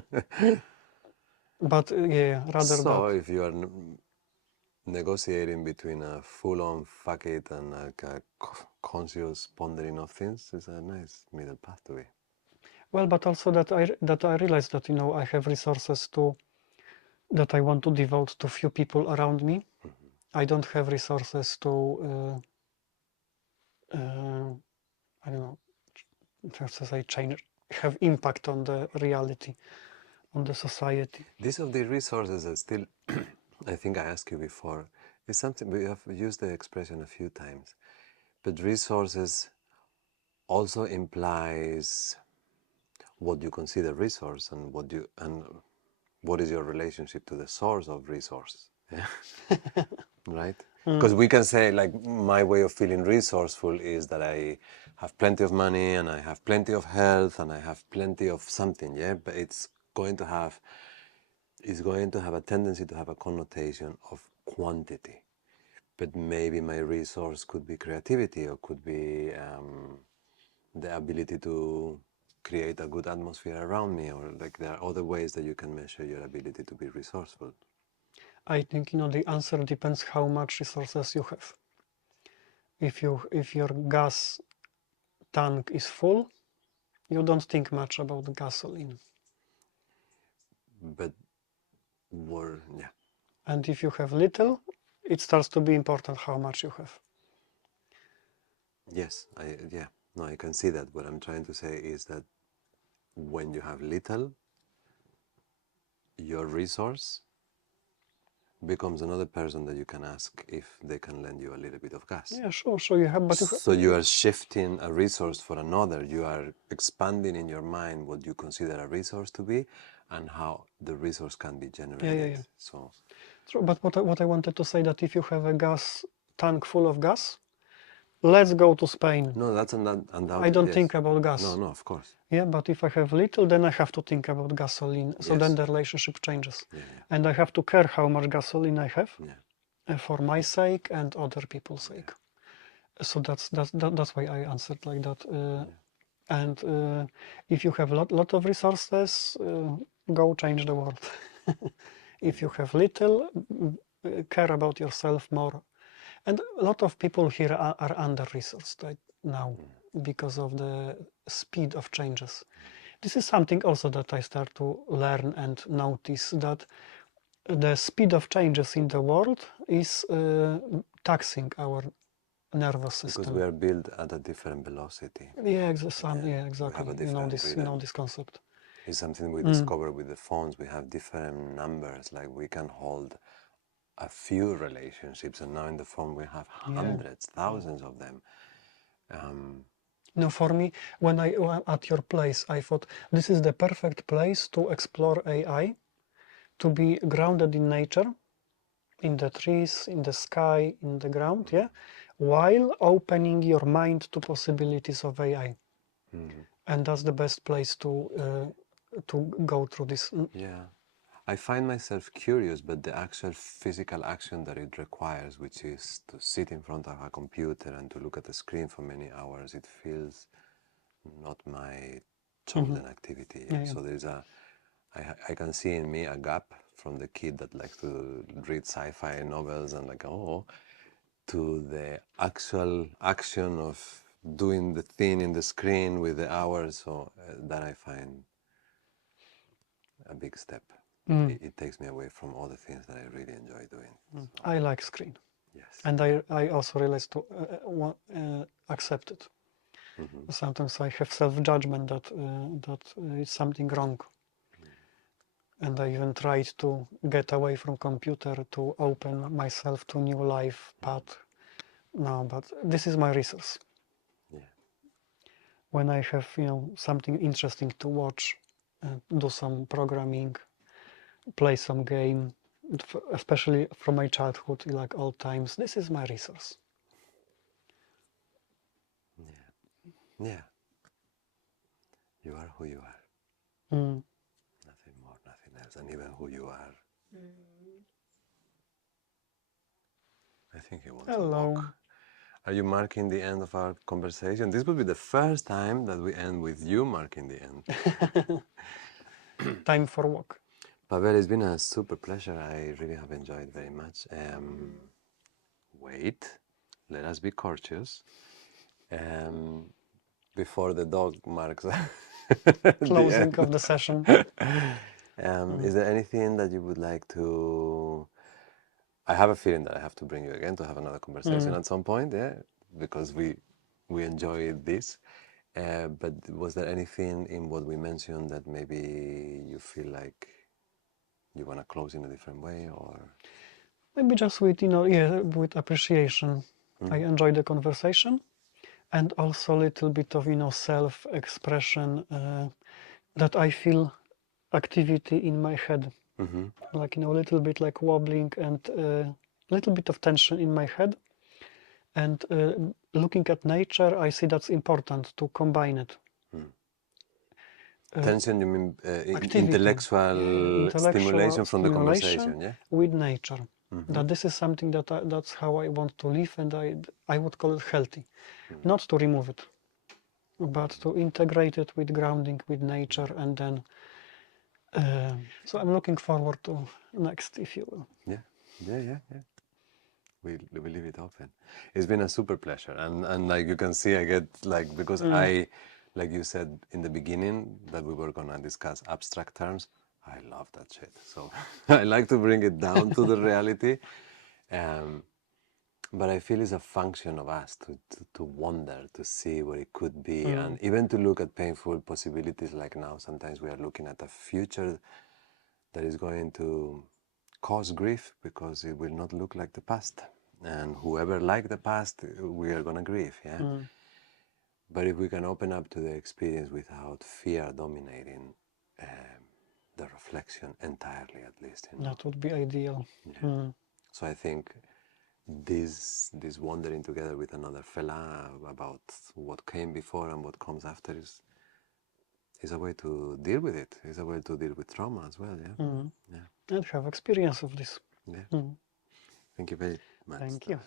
But yeah, rather so that. if you are negotiating between a full-on fuck it and like a conscious pondering of things, it's a nice middle path to be. Well, but also that I realized that I have resources that I want to devote to few people around me. I don't have resources to I don't know, just to say, have impact on the reality, on the society. These of the resources are still, I think I asked you before, is something we have used the expression a few times, but resources also implies what you consider resource and what is your relationship to the source of resource. Yeah? Right? Because we can say, like, my way of feeling resourceful is that I have plenty of money and I have plenty of health and I have plenty of something, yeah? But it's going to have a tendency to have a connotation of quantity. But maybe my resource could be creativity, or could be the ability to create a good atmosphere around me, or like there are other ways that you can measure your ability to be resourceful. I think the answer depends how much resources you have. If your gas tank is full, you don't think much about the gasoline. But yeah. And if you have little, it starts to be important how much you have. Yes, I can see that. What I'm trying to say is that when you have little, your resource becomes another person that you can ask if they can lend you a little bit of gas. Yeah, sure you have, but so you are shifting a resource for another. You are expanding in your mind what you consider a resource to be and how the resource can be generated. Yeah. So true, but what I wanted to say, that if you have a gas tank full of gas, let's go to Spain. No, that's undoubted. I don't think about gas. No, of course. Yeah, but if I have little, then I have to think about gasoline. So then the relationship changes. Yeah. And I have to care how much gasoline I have for my sake and other people's sake. So that's why I answered like that. And if you have a lot of resources, go change the world. If you have little, care about yourself more. And a lot of people here are under-resourced right now because of the speed of changes. This is something also that I start to learn and notice, that the speed of changes in the world is taxing our nervous system. Because we are built at a different velocity. Yeah, exactly. Yeah, Yeah, exactly. we have a You know different this. You rhythm. know this concept. It's something we discover with the phones. We have different numbers. Like we can hold a few relationships, and now in the phone we have hundreds, thousands of them. No, for me, when I was at your place, I thought this is the perfect place to explore AI, to be grounded in nature, in the trees, in the sky, in the ground, yeah, while opening your mind to possibilities of AI. And that's the best place to go through this. Yeah. I find myself curious, but the actual physical action that it requires, which is to sit in front of a computer and to look at the screen for many hours, it feels not my chosen activity. Yeah, yeah. So I can see in me a gap from the kid that likes to read sci-fi novels and like, oh, to the actual action of doing the thing in the screen with the hours. So that I find a big step. It takes me away from all the things that I really enjoy doing. So, I like screen. yes. And I also realized to accept it. Sometimes I have self-judgment that it's something wrong. And I even tried to get away from computer to open myself to new life path. No, but this is my resource. Yeah. When I have something interesting to watch, do some programming, play some game, especially from my childhood, like old times, this is my resource. Yeah. Yeah. You are who you are. Nothing more, nothing else. And even who you are. I think he wants a walk. Are you marking the end of our conversation? This will be the first time that we end with you marking the end. Time for walk. Pavel, it's been a super pleasure. I really have enjoyed very much. Wait, let us be courteous. Before the dog marks Closing of the session. Is there anything that you would like to... I have a feeling that I have to bring you again to have another conversation at some point, yeah, because we enjoyed this. But was there anything in what we mentioned that maybe you feel like you want to close in a different way, or Maybe just with with appreciation. I enjoyed the conversation, and also a little bit of self-expression that I feel activity in my head, like a little bit like wobbling and a little bit of tension in my head. And looking at nature, I see that's important to combine it. tension? You mean Intellectual stimulation from the stimulation conversation, yeah? with nature. That this is something that that's how I want to live, and I would call it healthy. Not to remove it, but to integrate it with grounding with nature, and then. So I'm looking forward to next, if you will. Yeah. We leave it open. It's been a super pleasure, and like you can see, I get like, because I, like you said in the beginning that we were gonna discuss abstract terms. I love that shit. So I like to bring it down to the reality. But I feel it's a function of us to wonder, to see what it could be, and even to look at painful possibilities. Like now, sometimes we are looking at a future that is going to cause grief because it will not look like the past. And whoever liked the past, we are going to grieve, yeah? But if we can open up to the experience without fear dominating the reflection entirely, at least, That would be ideal. So I think this wandering together with another fella about what came before and what comes after is a way to deal with it. It's a way to deal with trauma as well, yeah? And have experience of this. Yeah. Thank you very much. Thank you.